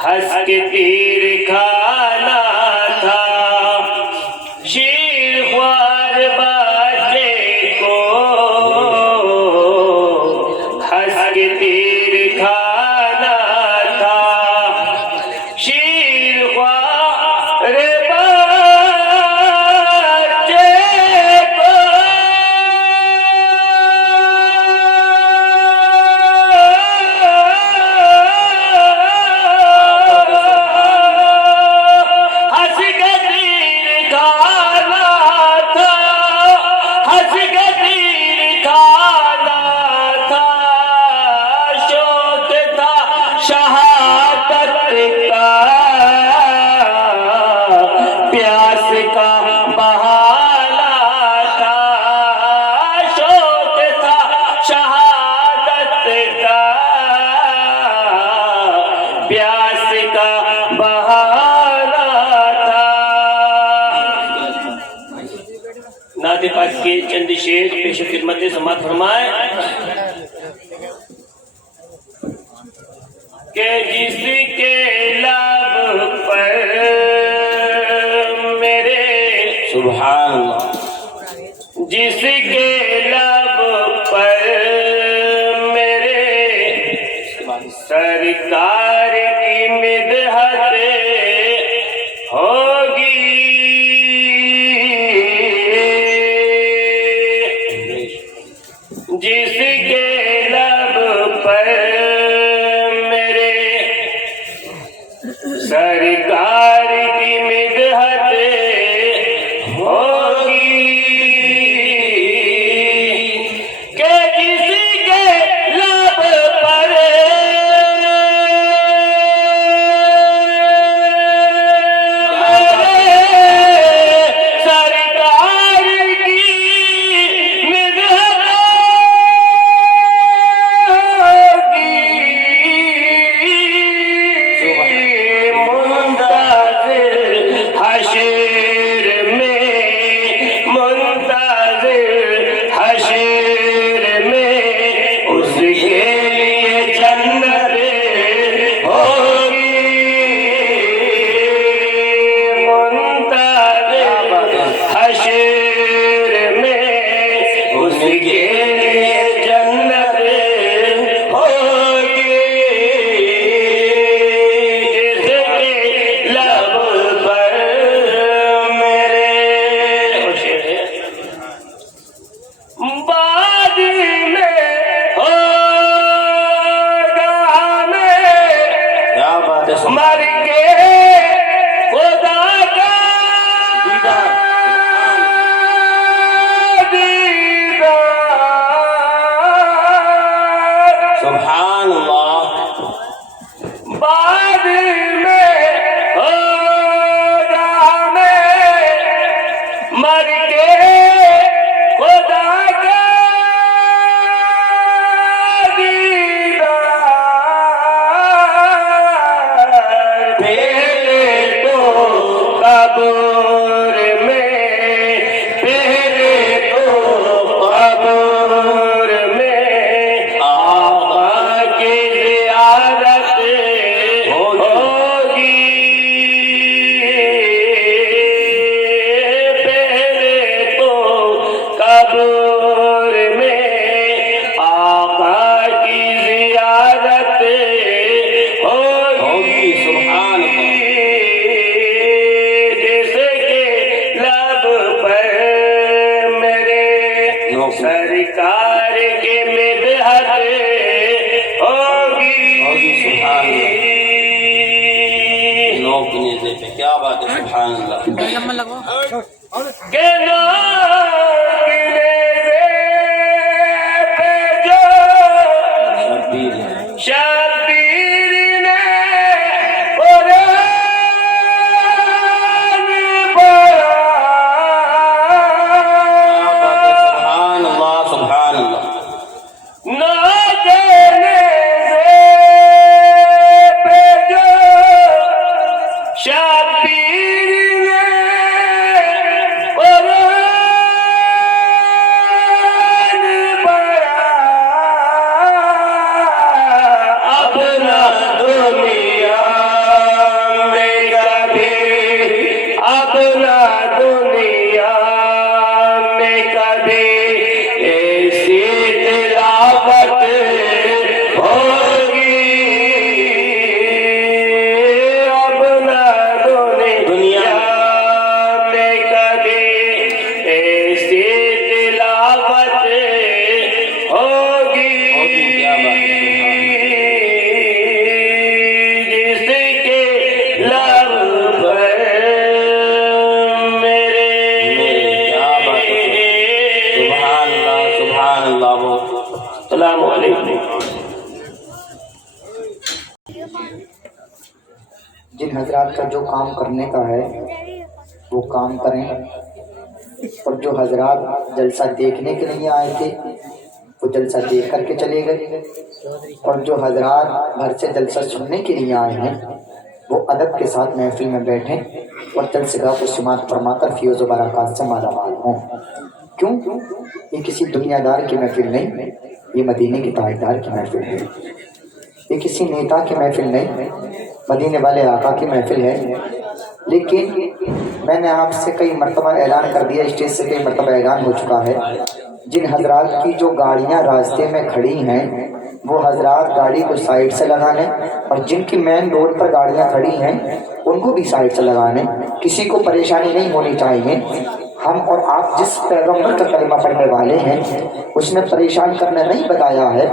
हंस के तीर खाना था, शीर ख्वार बच्चे को हंस के तीर खाना था, शीर ख्वार बच्चे को हंस के तीर खाना था, हंस के तीर खाना था। शौक था शहादत का, प्यास का बहाना था। शौक था शहादत का, प्यास का बहाना था। नाते पाक के चंद शेर पेश खिदमत समात फरमाए कि जिसके लब पर मेरे सुभान अल्लाह। जिसके लब पर मेरे सरकार की मिदहत होगी, सरकार की मिदहत होगी कि किसी के लब पर सरकार की मिदहत होगी। मुंतज़िर हशर में, मुंतज़िर हशर में उसके लिए जन्नत होगी। मुंतज़िर हशर में उसके लिए जन्नत होगी। जिसके लब पर मेरे बाद में होगा हमें क्या बात है मर के खुदा का दीदार। सुभान अल्लाह। बाद में होगा हमें मर के खुदा का दीदार। पहले तो कब्र में, पहले तो कब्र में आका की ज़ियारत होगी। पहले तो कब्र में आका की ज़ियारत होगी। सुभान अल्लाह। जिसके लब पर मेरे सरकार के मिदहत होगी। सुभान नौ की नजर पे क्या बात है। सुभान अल्लाह। नंबर लगवाओ। के नाकिले पे जो शबीर है। शबीर ने कुरान पढ़ा। सुभान अल्लाह। सुभान अल्लाह। ना देने पे जो शबीर ने कुरान पढ़ा। अपना दुनिया में कभी, अपना दुनिया में कभी ऐसी तिलावत होगी। अपना दुनिया में कभी ऐसी तिलावत होगी। क्या बात है। जिसके लब पर मेरे क्या बात है। सुभान अल्लाह। सुभान अल्लाह। अस्सलामु अलैकुम। जिन हजरात का जो काम करने का है वो काम करें, और जो हजरात जलसा देखने के लिए आए थे वो जलसा देख करके चले गए, और जो हजरात घर से जलसा सुनने के लिए आए हैं वो अदब के साथ महफिल में बैठें और जलसेगाह को समात फरमाकर फ़ियोज़ व बरक़ात से मालामाल हों। क्यों? ये किसी दुनियादार की महफिल नहीं, ये मदीने की ताजदार की महफिल है। ये किसी नेता की महफिल नहीं, मदीने वाले आका की महफिल है। लेकिन मैंने आपसे कई मरतबा ऐलान कर दिया, स्टेज से कई मरतबा ऐलान हो चुका है, जिन हजरात की जो गाड़ियां रास्ते में खड़ी हैं वो हजरात गाड़ी को साइड से लगा लें, और जिनकी मेन रोड पर गाड़ियां खड़ी हैं उनको भी साइड से लगा लें। किसी को परेशानी नहीं होनी चाहिए। ہم اور آپ جس پیغمبر کا کلمہ پڑھنے والے ہیں اس نے پریشان کرنا نہیں بتایا ہے،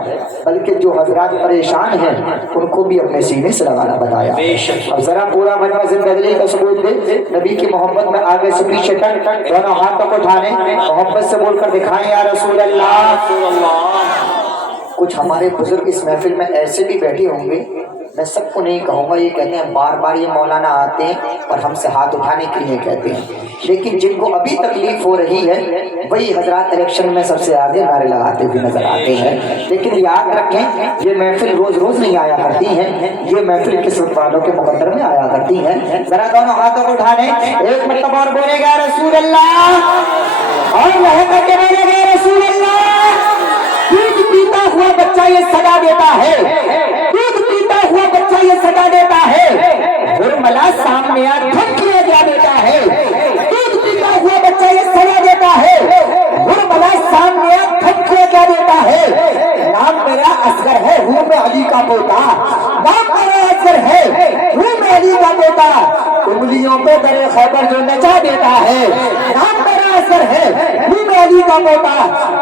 بلکہ جو حضرات پریشان ہیں ان کو بھی اپنے سینے سے لگانا بتایا ہے۔ اب ذرا پورا مجمع زندگی کا ثبوت دے، نبی کی محبت میں آگے سے پیچھے تک دونوں ہاتھوں کو اٹھانے، محبت سے بول کر دکھائیں یا رسول اللہ۔ کچھ ہمارے بزرگ اس محفل میں ایسے بھی بیٹھے ہوں گے، میں سب کو نہیں کہوں گا، یہ کہتے ہیں بار بار یہ مولانا آتے ہیں اور ہم سے ہاتھ اٹھانے کے لیے کہتے ہیں، لیکن جن کو ابھی تکلیف ہو رہی ہے وہی حضرات الیکشن میں سب سے آگے نعرے لگاتے ہوئے نظر آتے ہیں۔ لیکن یاد رکھیں یہ محفل روز روز نہیں آیا کرتی ہیں، یہ محفل قسمت والوں کے مقدر میں آیا کرتی ہیں۔ ذرا دونوں ہاتھوں کو اٹھانے، ایک مرتبہ اور بولے گا رسول اللہ، اور وہ کر کے بولے گا رسول اللہ۔ دودھ پیتا ہوا بچہ یہ صدا دیتا ہے، دودھ پیتا ہوا بچہ یہ صدا دیتا ہے، حرملا سامنے آ تھک لے جا دیتا ہے۔ دودھ پیتا ہوا بچہ یہ صدا دیتا ہے، حرملا سامنے آ تھک لے جا دیتا ہے۔ نام میرا اصغر ہے، ہوں میں علی کا پوتا، نام میرا اصغر ہے، ہوں میں علی کا پوتا، انگلیوں پہ درے خیبر جو نچا دیتا ہے۔ نام میرا اصغر ہے، ہوں میں علی کا پوتا،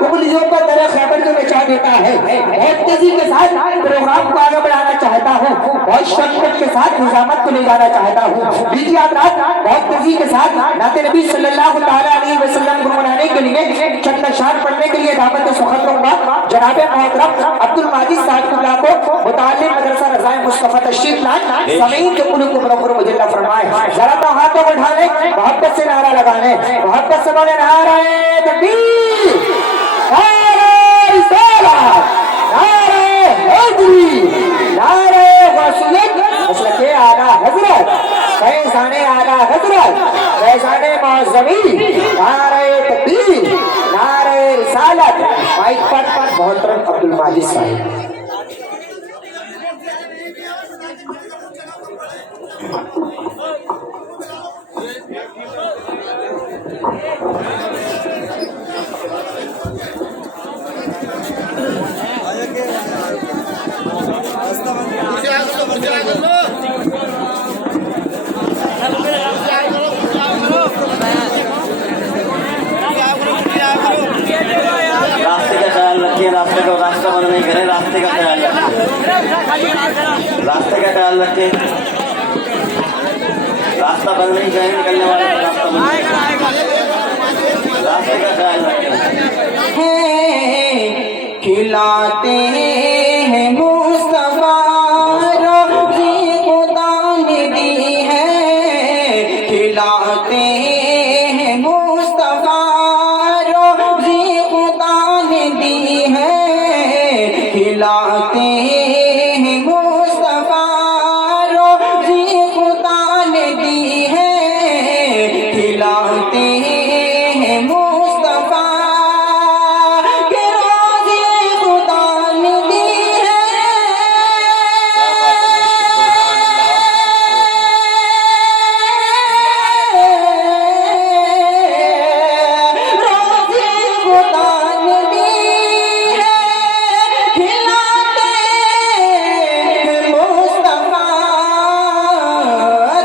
انگلیوں پہ درے خیبر جو نچا دیتا ہے۔ بہت تیزی کے ساتھ پروگرام کو آگے بڑھانا چاہتا ہوں، بہت شدت کے ساتھ نظامت کو لے جانا چاہتا ہوں۔ بیجی حضرات بہت تیزی کے ساتھ نعت نبی صلی اللہ تعالیٰ علیہ وسلم کو منانے کے لیے چند اشعار پڑھنے کے لیے دعوت سخن دوں گا۔ جناب محترم عبد الماجد صاحب اللہ کو متعلق مدرسہ رضائے مصطفیٰ تشریف لائیں، زمین کے قلوب کو برابر مجلہ فرمائے۔ ذرا تو ہاتھوں کو اٹھانے، محبت سے نعرہ لگانے، محبت سے بولے نعرہ تکبیر، نعرہ رسالت، نعرہ حیدری، نعرہ غوثیت، مسلک اعلیٰ حضرت، فیضان اعلیٰ حضرت، فیضان معظمی، نعرہ تکبیر، نعرہ رسالت۔ مائک پر محترم عبد الماجد صاحب۔ रास्ते का ख्याल रखिए, रास्ता बंद नहीं करें, रास्ते का ख्याल रखिए, रास्ते का ख्याल रखें, रास्ता बंद नहीं करें, निकलने वाले का रास्ता बंद नहीं करें, रास्ते का ख्याल रखें। खिलाते हैं मुस्तफा रोज़ी खुदा ने दी है, खिलाते हैं मुस्तफा रोज़ी खुदा ने दी है, खिलाते हैं मुस्तफा रोज़ी खुदा ने दी है, खिलाते हैं मुस्तफा के रोज़ी खुदा ने दी है। रोज़ी खुदा ने दी है, खिलाते हैं मुस्तफा।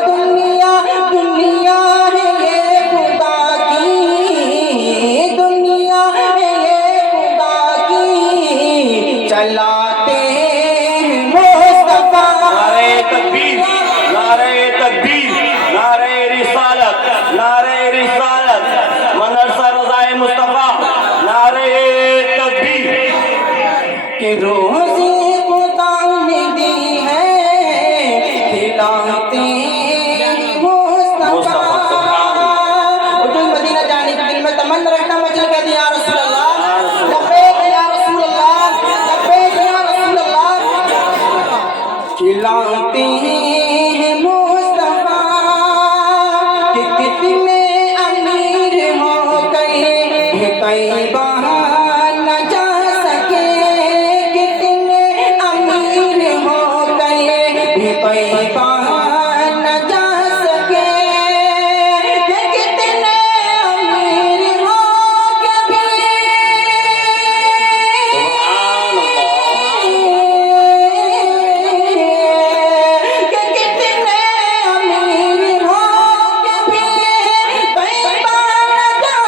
दुनिया दुनिया है ये खुदा की, दुनिया है ये खुदा की, चलाते हैं मुस्तफा। नारे तकबीर, नारे तकबीर, नारे रिसालत, नारे रिसालत, मदरसा रज़ाए मुस्तफा, नारे तकबीर। कि रोज़ी खुदा ने दी है, खिलाते हैं मुस्तफा। हुजूर मदीना जाने के दिल में तमन्ना रखना, मचल कर दिया रसूल अल्लाह, लब्बैक या रसूल अल्लाह, लब्बैक या रसूल अल्लाह। खिलाते हैं मुस्तफा कि कितने अमीर हो गए तैयबा न जा सके, कितने अमीर हो गए तैयबा न जा सके, कि कितने अमीर हो के भी कि कितने अमीर हो के भी तैयबा न जा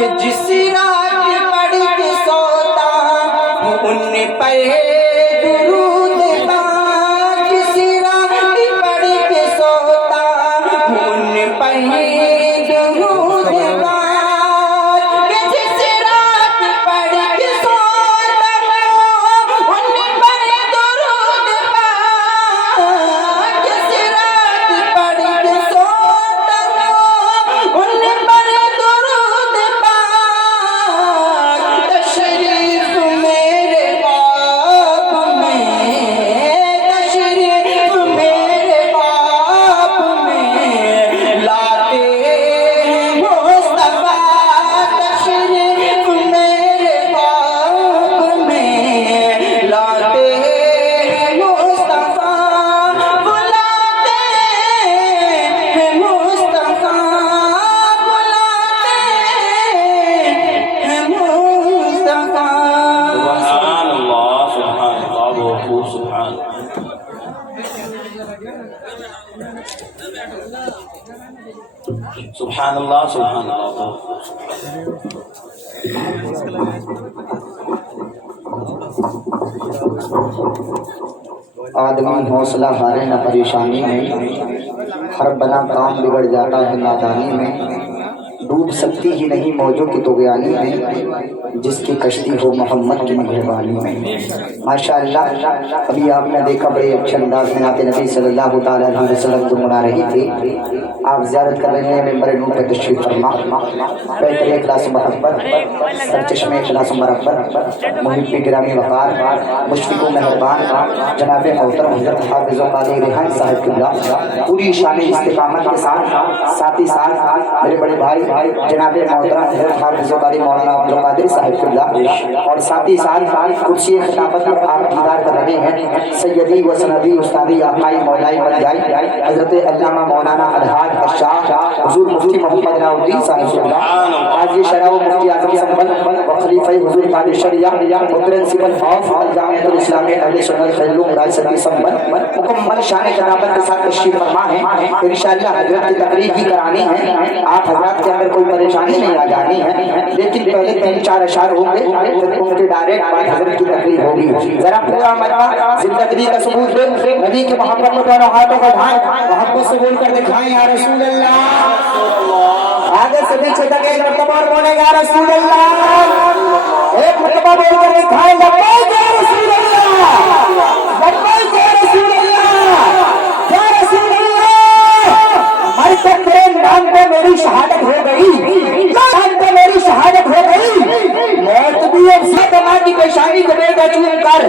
کہ جس رات پڑھ کے سوتا ہوں ان پر درود پاک، جس رات پڑھ کے سوتا ہوں ان پر درود پاک، کہ جس رات پڑھ کے سوتا ہوں ان پر درود پاک، جس رات پڑھ کے سوتا ہوں ان پر درود پاک، تشریف میرے باپ میں، تشریف میرے باپ میں لاتے ہیں مصطفیٰ، تشریف میرے باپ میں لاتے ہیں مصطفیٰ، بلاتے ہیں مصطفیٰ، بلاتے ہیں مصطفیٰ۔ سبحان اللہ سبحان اللہ بہت خوب سبحان اللہ۔ سبحان اللہ سبحان اللہ بہت خوب آدمی حوصلہ ہارے نہ پریشانی میں، ہر بنا کام بگڑ جاتا ہے نادانی میں، ڈوب سکتی ہی نہیں موجوں کی طغیانی میں، جس کی کشتی ہو محمد کی مہربانی میں۔ ماشاءاللہ ابھی آپ نے دیکھا بڑے اچھے انداز میں نعت نبی صلی اللہ تعالیٰ علیہ وسلم کو منا رہی تھی۔ آپ زیارت کر رہے ہیں ممبر نور پہ تشریف فرما، بہتر اخلاص محبت، سرچشمے اخلاص مربت، محب گرامی وقار، مشفق و مہربان جناب محترم حضرت حافظ و قاری ریحان صاحب قبلہ پوری شان استقامت کے ساتھ ہی ساتھ میرے بڑے بھائی جناب محترم حضرت حافظ و قاری مولانا عبد القادر صاحب قبلہ، اور ساتھ ہی ساتھ کرسی خطابت پر آپ دیدار کر رہے ہیں سیدی و سندی استادی آقائی مولائی مدعائی حضرت علامہ مولانا الحاج الشاہ حضور مفتی محمد نور الدین صاحب قبلہ، قاضی شرع و مفتی اعظم سنبل و خلیفہ حضور قاضی شریعہ پرنسپل آف جامعۃ الاسلامیہ اہل سنت خیلو رائستی سنبل مکمل شان خطابت کے ساتھ تشریف فرما ہے۔ انشاءاللہ حضرت کی تقریر بھی کرانی ہے، آپ حضرات کے اندر کوئی پریشانی نہیں آ جانی ہے، لیکن پہلے 3-4 اشعار ہوں گے پھر ان کے ڈائریکٹ بعد حضرت کی تقریر ہوگی۔ ذرا پورا مجمع زندگی کا ثبوت دے، نبی کی محبت کو دونوں ہاتھوں کو اٹھائیں، محبت سے بول کر دکھائیں یا رسول اللہ، آگے سے پیچھے تک ایک مرتبہ اور بولیں یا رسول اللہ، ایک مرتبہ بول کر دکھائیں لبیک یا رسول اللہ، لبیک یا رسول اللہ، یا رسول اللہ، مر کر تیرے نام پہ میری شہادت ہو گئی، نام پہ میری شہادت ہو گئی، موت بھی اب سب ماں کی پیشانی کو دے گا چون کر،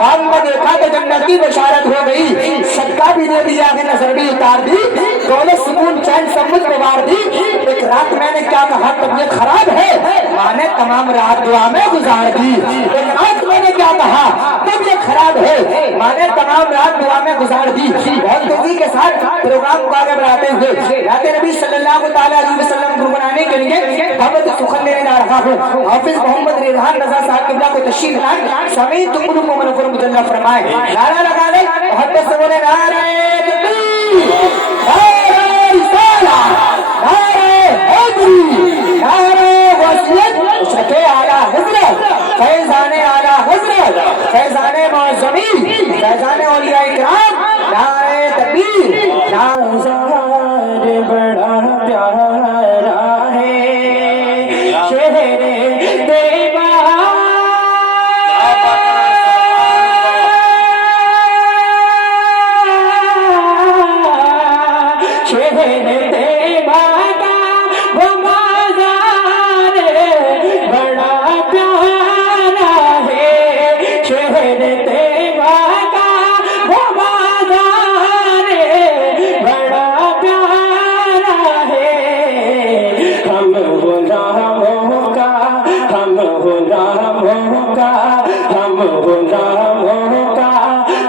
ہم نے دیکھا تو جنت کی بشارت ہو گئی، صدقہ بھی دے دیا ہے نظر بھی اتار دی، دولت سکون چین سب مجھ کو وار دی، ایک رات میں نے کیا کہا طبیعت خراب ہے، ماں نے تمام رات دعا میں گزار دی، ایک رات میں نے کیا کہا طبیعت خراب ہے، ماں نے تمام رات دعا میں گزار دی۔ بہت تیزی کے ساتھ پروگرام کو آگے بڑھاتے ہوئے نعت نبی صلی اللہ تعالیٰ علیہ وسلم کو بنانے کے لیے دعوت سخن دینے جا رہا ہوں۔ حافظ محمد ریحان رضا صاحب قبلہ کو تشریف لائیں، سمیت قلوب مومنوں کو مجلہ فرمائیں، نعرہ لگا لیں، محبت سے بولے نعرہ تکبیر، نعرہ رسالہ، نعرہ حیدری، نعرہ وصیت، عشرت اعلیٰ حضرت، فیضان اعلیٰ حضرت، فیضان معظمی، فیضان اولیاء کرام، نعرہ تکبیر، نعرہ بڑا پیارا ہے شہر طیبہ، شہر طیبہ کا وہ بازار بڑا پیارا ہے، شہر طیبہ کا وہ بازار بڑا پیارا ہے، ہم غلاموں کا، ہم غلاموں کا، ہم غلاموں کا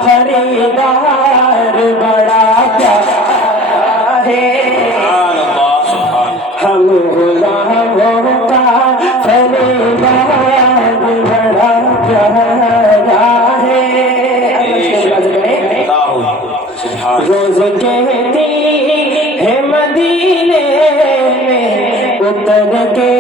خریدار بڑا پیارا ہے، ہم غلاموں کا خریدار بڑا پیارا ہے۔ روز کہتی ہے مدینے میں اتر کے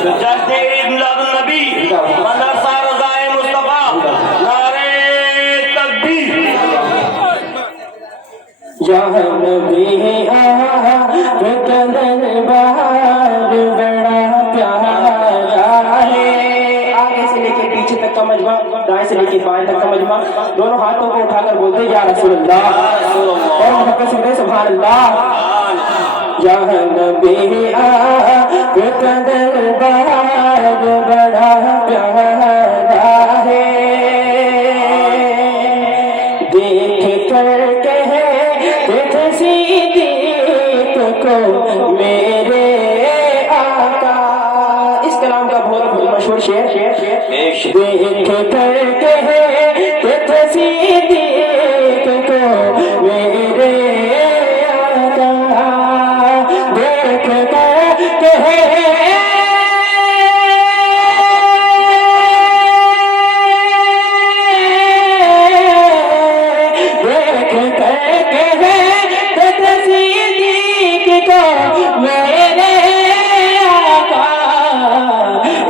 जद्दे मिलादुन नबी मदरसा रज़ाए मुस्तफा नारे तकबीर। यहाँ नबी आया दरबार बड़ा प्यारा है। आगे से लेके पीछे तक का मजमा, दाएं से लेके बाएं तक का मजमा, दोनों हाथों को उठाकर बोलते या रसूल अल्लाह और मोहब्बत से बोलते सुभान अल्लाह। यहाँ नबी आया दरबार बड़ा प्यारा है। देख कर कहे सिद्दीक़ को मेरे आका। इस कलाम का बहुत मशहूर शेर देख कर कहे सिद्दीक़ को मेरे आका। देख कर कहे मेरे आका।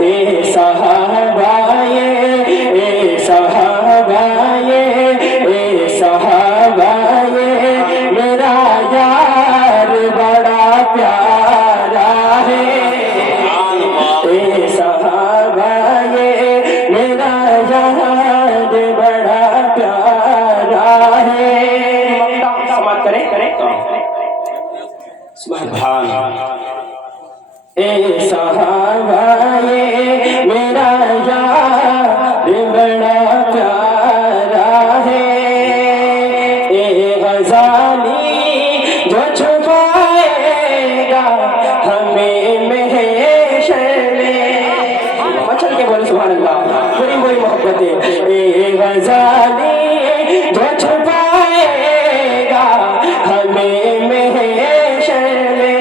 ए सहाबाए मेरा यार बड़ा प्यारा है। ए सहाबाए मेरा यार बड़ा प्यारा है। समाप्त करें ए सहाबाए मेरा यार बड़ा प्यारा है। ए गजाली जो छुपाएगा हमें महशर में। मचल के बोले सुभान अल्लाह, बड़ी बड़ी मोहब्बत है। ए गजाली जो छुपाएगा हमें महशर में।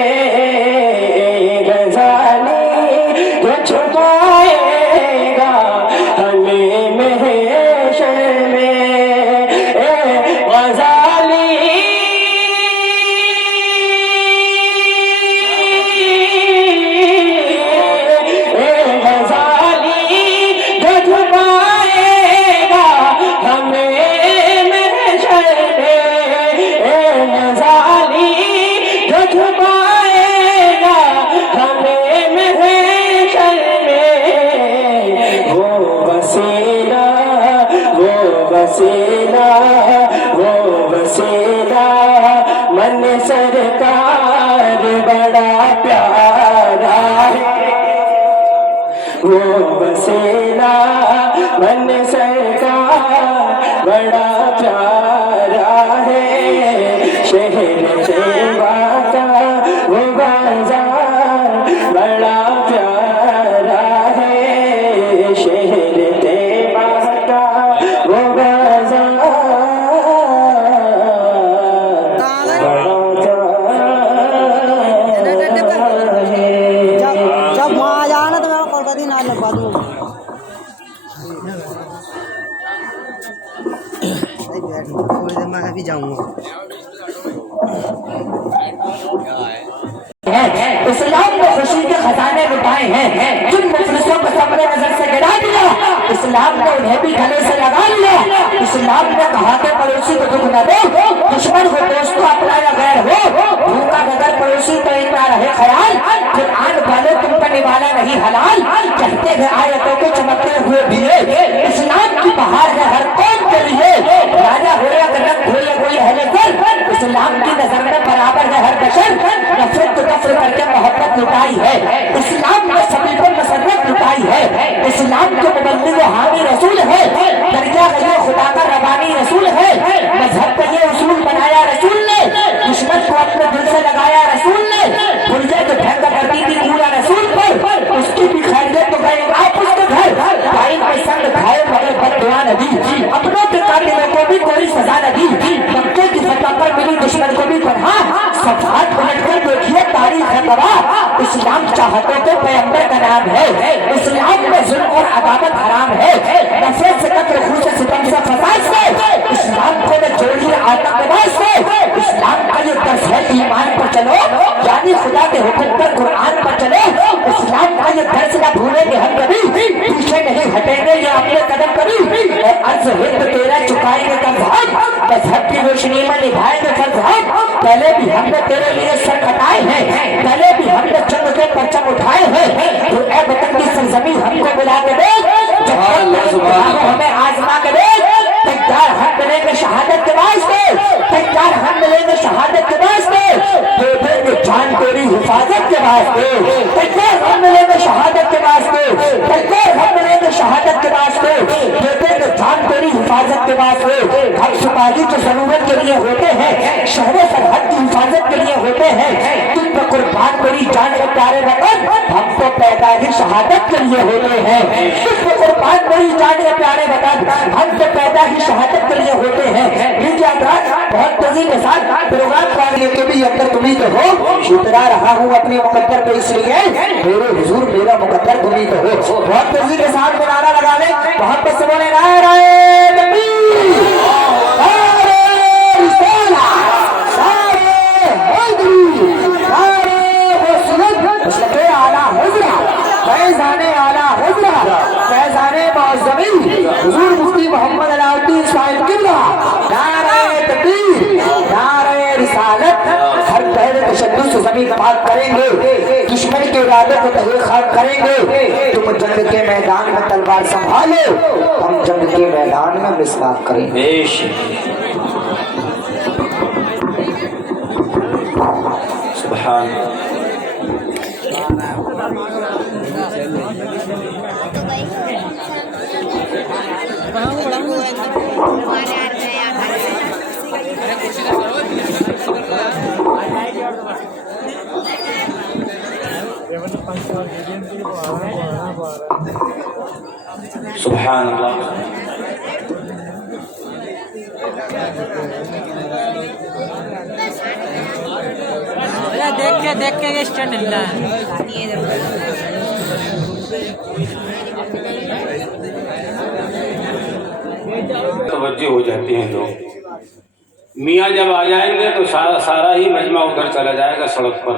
गजाली जो छुपाएगा हमें महशर में। गजाली गजाली जो छुपाएगा हमें महशर में। गजाली जो छुपाएगा हमें महशर में। वो वसीला मन सरकार बड़ा प्यारा है। वो वसीला मन सरकार बड़ा प्यारा है। शहर तैयबा का वो बाजार बड़ा प्यारा है। शहर तैयबा का वो बाजार जब वहाँ आ जाना तो मैं कॉल कर दी ना लगवा दूँ। थोड़ी देर मैं अभी जाऊँगा। इस्लाम ने खुशी के खजाने लुटाए हैं। जिन मुफलिसों को सबने नजर से गिरा दिया, इस्लाम ने उन्हें भी गले से लगा लिया। इस्लाम ने कहा कि पड़ोसी को दुख न दो, दुश्मन को दोस्त को अपना या गैर हो। भूखा बगैर पड़ोसी तो इतना रहे ख्याल, फिर आन वाले तुम पर निवाला नहीं हलाल। कहते हैं आयतों के चमकते हुए दिए, इस्लाम की बहार है हर कौम के लिए। राजा हो या गलत हो या कोई अहले दर, इस्लाम की नजर में बराबर है हर बशर। नफरत नफरत करके मोहब्बत लुटाई है, इस्लाम ने सभी पर मसरत लुटाई है। इस्लाम के मुबल्लिग व हामी रसूल है, दरिया गए खुदा का रवानी रसूल है। मजहब का ये उसूल बनाया रसूल ने, दुश्मन को अपने दिल से लगाया रसूल ने। पुरजे तो ढंग करती थी पूरा रसूल पर, उसकी भी खैरियत तो गए आप उसके घर। भाई के संग खाए मगर बददुआ न दी, अपनों के कातिलों को भी कोई सजा न दी। मक्के की फतह पर मिली दुश्मन को भी पढ़ा, सफात पलट कर देखिए तारीख है गवाह। इस्लाम चाहतों के पैगंबर का नाम है। इस्लाम में जुल्म और अदावत हराम है। नफरत से कत्ल, खून से सितम से फसाद से इस्लाम को न जोड़िए आतंकवाद से। इस्लाम का ये दर्स है ईमान पर चलो, यानी खुदा के हुक्म पर कुरान पर चलो। इस्लाम का ये दर्ज न भूलेंगे हम कभी, पीछे नहीं हटेंगे ये अपने कदम कभी, और अर्ज हिंद तेरा चुकाएंगे कर्ज हम, मजहब की रोशनी में निभाएंगे फर्ज हम। पहले भी हमने तेरे लिए सर कटाए हैं, पहले भी हमने जंग के परचम उठाए हैं, तो ए वतन की सरजमीन हमको बुला के दे, हमें आजमा के दे। तैयार हम मिलेंगे शहादत के वास्ते, तैयार हम मिलेंगे शहादत के वास्ते, दे देंगे जान तेरी हिफाजत के वास्ते, तैयार हम मिलेंगे शहादत के वास्ते, तैयार हम मिलेंगे शहादत के वास्ते, दे देंगे जान तेरी हिफाजत के वास्ते। हम सिपाही जो जरूरत के लिए होते हैं, शहर सरहद की हिफाजत के लिए होते हैं, तुम पर कुर्बान मेरी जान के प्यारे वतन, हम तो पैदा ही शहादत के लिए होते हैं, तुम पर कुर्बान मेरी जान के प्यारे वतन, हम तो पैदा ही शहादत के लिए होते हैं। बहुत तेजी के साथ प्रोग्राम करने के भी अंदर तुम्ही तो हो, उतरा रहा हूँ अपने मुकद्दर पे इसलिए मेरे हुजूर मेरा मुकद्दर तुम्ही तो हो। बहुत तेजी के साथ नारा लगा ले, बहुत बस बोले नारे तकबीर, नारे रिसालत, नारे हैदरी, नारे रसूलत, मसलके आला हज़रत, फैज़ाने आला हज़रत, फैज़ाने मुअज़्ज़मीन हुजूर मुफ्ती मोहम्मद अलाउद्दीन साहिब किबला, नारे तकबीर, नारे रिसालत। हर पहले तशद्दुद से ज़मीन पाक करेंगे, दुश्मन के इरादे को तहरीर खाक करेंगे। तुम जंग के मैदान में तलवार संभालो, हम जंग के मैदान में मिसवाक करेंगे। सुभान सुभान अल्लाह। देख के ये स्टैंड हिलना है। तवज्जो हो जाती हैं लोग। मियाँ जब आ जाएंगे तो सारा ही मजमा उधर चला जाएगा सड़क पर।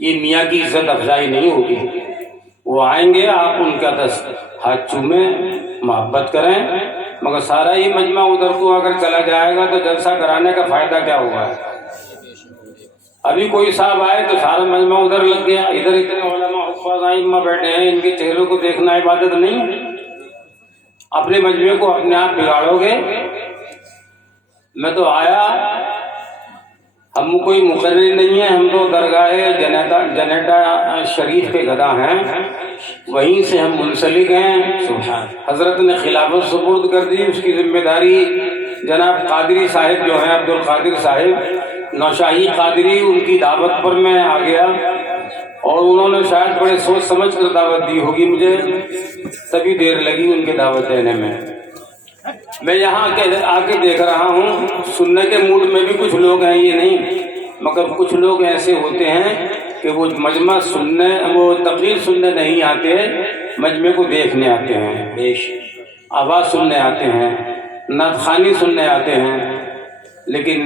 ये मियाँ की इज्जत अफजाई नहीं होगी। वो आएंगे, आप उनका 10 हाथ चूमे, मोहब्बत करें, मगर सारा ही मजमा उधर को अगर चला जाएगा तो जलसा कराने का फायदा क्या होगा। अभी कोई साहब आए तो सारा मजमा उधर लग गया, इधर इतने उलमा हुफ़ाज़ आइम्मा बैठे हैं, इनके चेहरों को देखना इबादत नहीं। अपने मजमे को अपने आप बिगाड़ोगे। मैं तो आया, हम कोई मुकर्रिर नहीं है, हम तो दरगाह जनेटा शरीफ के गदा हैं, वहीं से हम मुंसलिक हैं। हजरत ने खिलाफत सुपुर्द कर दी, उसकी जिम्मेदारी जनाब कादरी साहिब जो हैं, अब्दुल कादिर साहिब नौशाही कादरी, उनकी दावत पर मैं आ गया और उन्होंने शायद बड़े सोच समझ कर दावत दी होगी मुझे, तभी देर लगी उनके दावत देने में। मैं यहाँ आके देख रहा हूँ, सुनने के मूड में भी कुछ लोग हैं, ये नहीं, मगर कुछ लोग ऐसे होते हैं कि वो मजमा सुनने, वो तकरीर सुनने नहीं आते, मजमे को देखने आते हैं, आवाज़ सुनने आते हैं, नातखानी सुनने आते हैं। लेकिन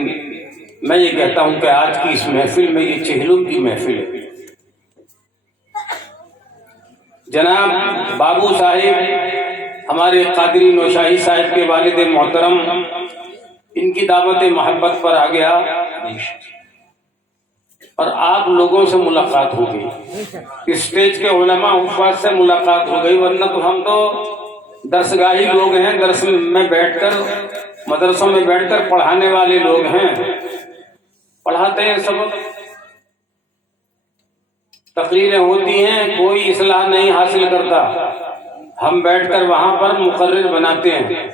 मैं ये कहता हूँ कि आज की इस महफिल में ये चहलुम की महफिल है। जनाब बाबू साहिब हमारे कादरी नौशाही साहिब के वालिद मोहतरम, इनकी दावत मोहब्बत पर आ गया और आप लोगों से मुलाकात हो गई, स्टेज के उलमा हुफ़ाज़ से मुलाकात हो गई। वरना तो हम तो दरसगाही लोग हैं, दरस में बैठकर, मदरसों में बैठकर पढ़ाने वाले लोग हैं, पढ़ाते हैं सबक, तकरीरें होती हैं, कोई इस्लाह नहीं हासिल करता। हम बैठकर वहाँ पर मुकर्रिर बनाते हैं,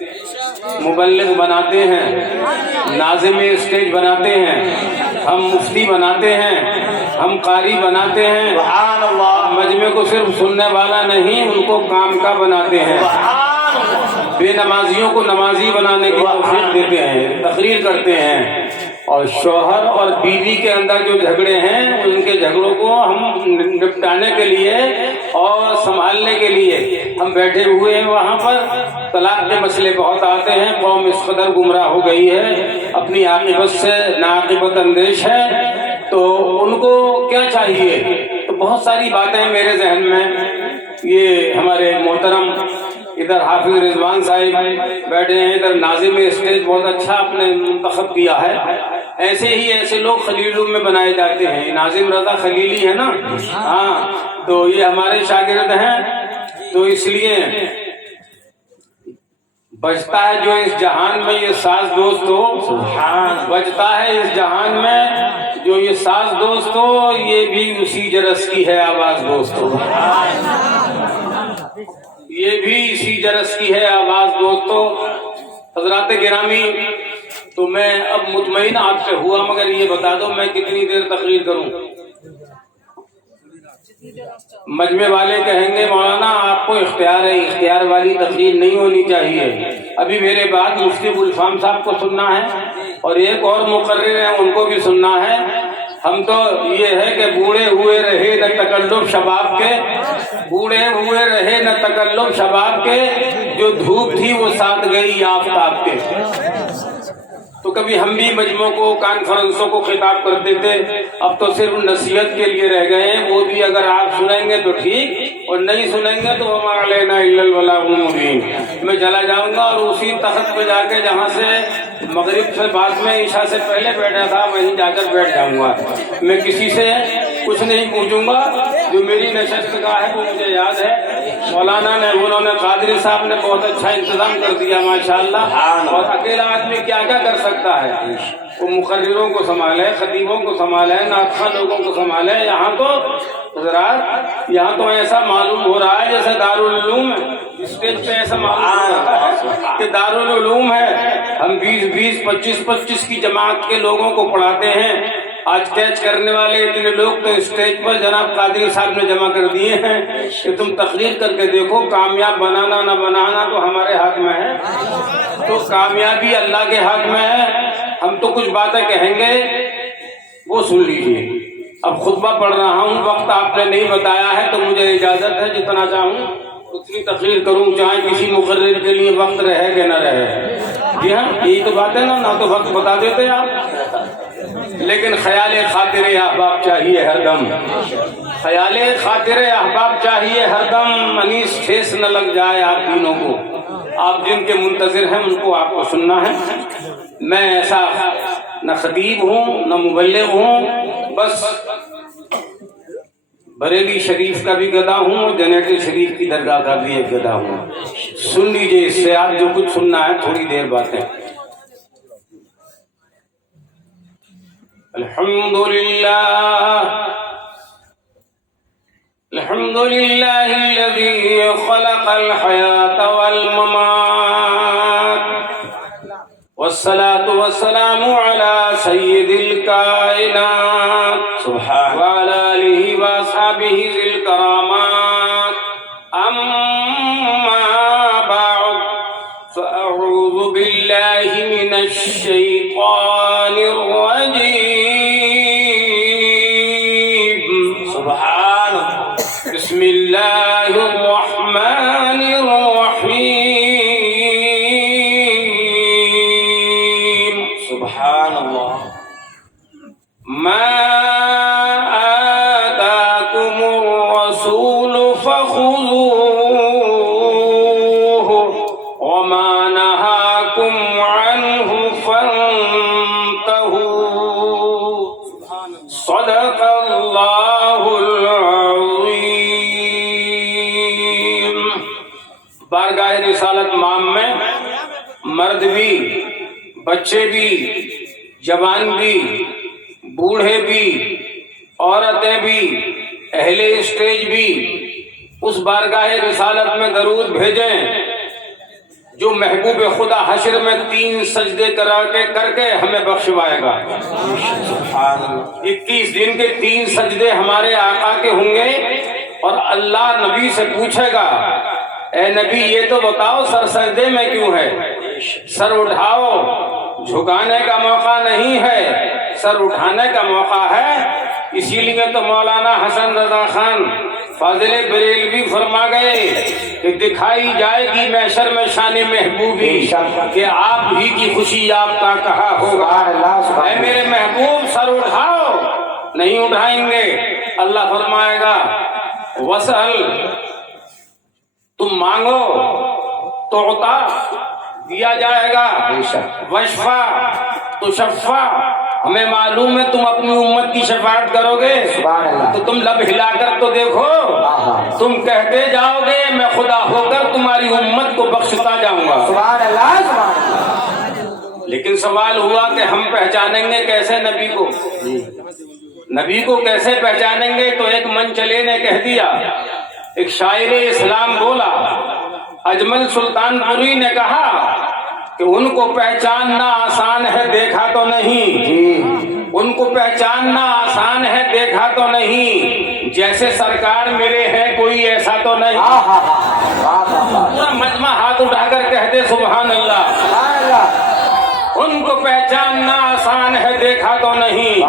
मुबल्लिग बनाते हैं, नाज़िम स्टेज बनाते हैं, हम मुफ्ती बनाते हैं, हम कारी बनाते हैं। मजमे को सिर्फ सुनने वाला नहीं, उनको काम का बनाते हैं। बेनमाजियों को नमाजी बनाने की तौफीक देते हैं, तकरीर करते हैं। और शौहर और बीवी के अंदर जो झगड़े हैं, उनके झगड़ों को हम निपटाने के लिए और संभालने के लिए हम बैठे हुए हैं वहाँ पर। तलाक के मसले बहुत आते हैं, कौम इस कदर गुमराह हो गई है, अपनी आक़िबत से नाक़िबत अंदेश है। تو ان کو کیا چاہیے؟ تو بہت ساری باتیں میرے ذہن میں. یہ ہمارے محترم ادھر حافظ رضوان صاحب بیٹھے ہیں، ادھر ناظم اسٹیج بہت اچھا آپ نے منتخب کیا ہے. ایسے ہی ایسے لوگ خلیلوں میں بنائے جاتے ہیں. ناظم رضا خلیلی ہے نا، ہاں، تو یہ ہمارے شاگرد ہیں. تو اس لیے بجتا ہے جو اس جہان میں یہ ساز دوست ہو، بجتا ہے اس جہان میں جو یہ ساز دوست ہو، یہ بھی اسی جرس کی ہے آواز دوست ہو، یہ بھی اسی جرس کی ہے آواز دوست ہو. حضرات گرامی، تو میں اب مطمئن آپ سے ہوا، مگر یہ بتا دو میں کتنی دیر تقریر کروں؟ مجمع والے کہیں گے مولانا آپ کو اختیار ہے، اختیار والی تقریر نہیں ہونی چاہیے. ابھی میرے بعد مفتی گلفام صاحب کو سننا ہے اور ایک اور مقرر ہیں ان کو بھی سننا ہے. ہم تو یہ ہے کہ بوڑھے ہوئے رہے نہ تکلف شباب کے، بوڑھے ہوئے رہے نہ تکلف شباب کے، جو دھوپ تھی وہ ساتھ گئی آفتاب کے. تو کبھی ہم بھی مجموعوں کو کانفرنسوں کو خطاب کرتے تھے، اب تو صرف نصیحت کے لیے رہ گئے ہیں. وہ بھی اگر آپ سنیں گے تو ٹھیک، اور نہیں سنیں گے تو وما علینا الا البلاغ المبین. میں چلا جاؤں گا اور اسی تخت پہ جا کے جہاں سے مغرب سے بعد میں عشاء سے پہلے بیٹھا تھا وہیں جا کر بیٹھ جاؤں گا. میں کسی سے کچھ نہیں پوچھوں گا. جو میری نشست کا ہے وہ مجھے یاد ہے، مولانا نے، انہوں نے، قادری صاحب نے بہت اچھا انتظام کر دیا ماشاءاللہ. اور اکیلا آدمی کیا کیا کر سکتا ہے؟ وہ مقرروں کو سنبھالے، خطیبوں کو سنبھالے، نعت خواں لوگوں کو سنبھالے. یہاں تو حضرات، یہاں تو ایسا معلوم ہو رہا ہے جیسے دارالعلوم ہے. اسٹیج پہ ایسا معلوم ہو رہا ہے کہ دارالعلوم ہے. ہم 20 25 کی جماعت کے لوگوں کو پڑھاتے ہیں. آج کیچ کرنے والے اتنے لوگ تو اسٹیج پر جناب قادری صاحب نے جمع کر دیے ہیں کہ تم تقریر کر کے دیکھو. کامیاب بنانا نہ بنانا تو ہمارے ہاتھ میں ہے، تو کامیابی اللہ کے ہاتھ میں ہے. ہم تو کچھ باتیں کہیں گے وہ سن لیجیے. اب خطبہ پڑھ رہا ہوں، وقت آپ نے نہیں بتایا ہے تو مجھے اجازت ہے جتنا چاہوں اتنی تقریر کروں، چاہے کسی مقرر کے لیے وقت رہے کہ نہ رہے. جی ہاں، یہی تو بات ہے نا، نہ تو وقت بتا دیتے آپ. لیکن خیال خاطر احباب چاہیے ہر دم، خیال خاطر احباب چاہیے ہر دم. انیس ٹھیس نہ لگ جائے آپ تینوں کو. آپ جن کے منتظر ہیں ان کو آپ کو سننا ہے. میں ایسا نہ خطیب ہوں نہ مبلغ ہوں، بس بریلی شریف کا بھی گدا ہوں اور جنیٹ شریف کی درگاہ کا بھی ایک گدا ہوں. سن لیجئے، اس سے آپ جو کچھ سننا ہے تھوڑی دیر باتیں. الحمد لله الذي خلق الحياة والممات، والصلاة والسلام على سيد الكائنات وعلى آله وأصحابه ذي الكرامات. أما بعد، فأعوذ بالله من الشيطان الرجيم. بسم الله الرحمن الرحيم. سبحان الله. ما آتاكم الرسول فخذوه وما نهاكم عنه فانتهوا. صدق الله العظيم. بارگاہ رسالت مام میں مرد بھی، بچے بھی، جوان بھی، بوڑھے بھی، عورتیں بھی، اہل اسٹیج بھی اس بارگاہ رسالت میں درود بھیجیں جو محبوب خدا حشر میں 3 سجدے کر کے ہمیں بخشوائے گا. 21 دن کے 3 سجدے ہمارے آقا کے ہوں گے اور اللہ نبی سے پوچھے گا، اے نبی یہ تو بتاؤ سر سجدے میں کیوں ہے؟ سر اٹھاؤ، جھکانے کا موقع نہیں ہے، سر اٹھانے کا موقع ہے. اسی لیے تو مولانا حسن رضا خان فاضل بریلوی فرما گئے کہ دکھائی جائے گی محشر میں شان محبوبی کہ آپ ہی کی خوشی آپ کا کہا ہوگا. اے میرے محبوب سر اٹھاؤ، نہیں اٹھائیں گے. اللہ فرمائے گا وسل، تم مانگو تو عطا دیا جائے گا، وشفا تو شفا، ہمیں معلوم ہے تم اپنی امت کی شفاعت کرو گے. تو تم لب ہلا کر تو دیکھو، تم کہتے جاؤ گے میں خدا ہو کر تمہاری امت کو بخشتا جاؤں گا. سبحان اللہ. لیکن سوال ہوا کہ ہم پہچانیں گے کیسے نبی کو؟ نبی کو کیسے پہچانیں گے؟ تو ایک من چلے نے کہہ دیا، ایک شاعر اسلام بولا، اجمل سلطان پوری نے کہا کہ ان کو پہچاننا آسان ہے دیکھا تو نہیں، ان کو پہچاننا آسان ہے دیکھا تو نہیں، جیسے سرکار میرے ہیں کوئی ایسا تو نہیں. پورا مجمع ہاتھ اٹھا کر کہتے سبحان اللہ. ان کو پہچاننا آسان ہے دیکھا تو نہیں،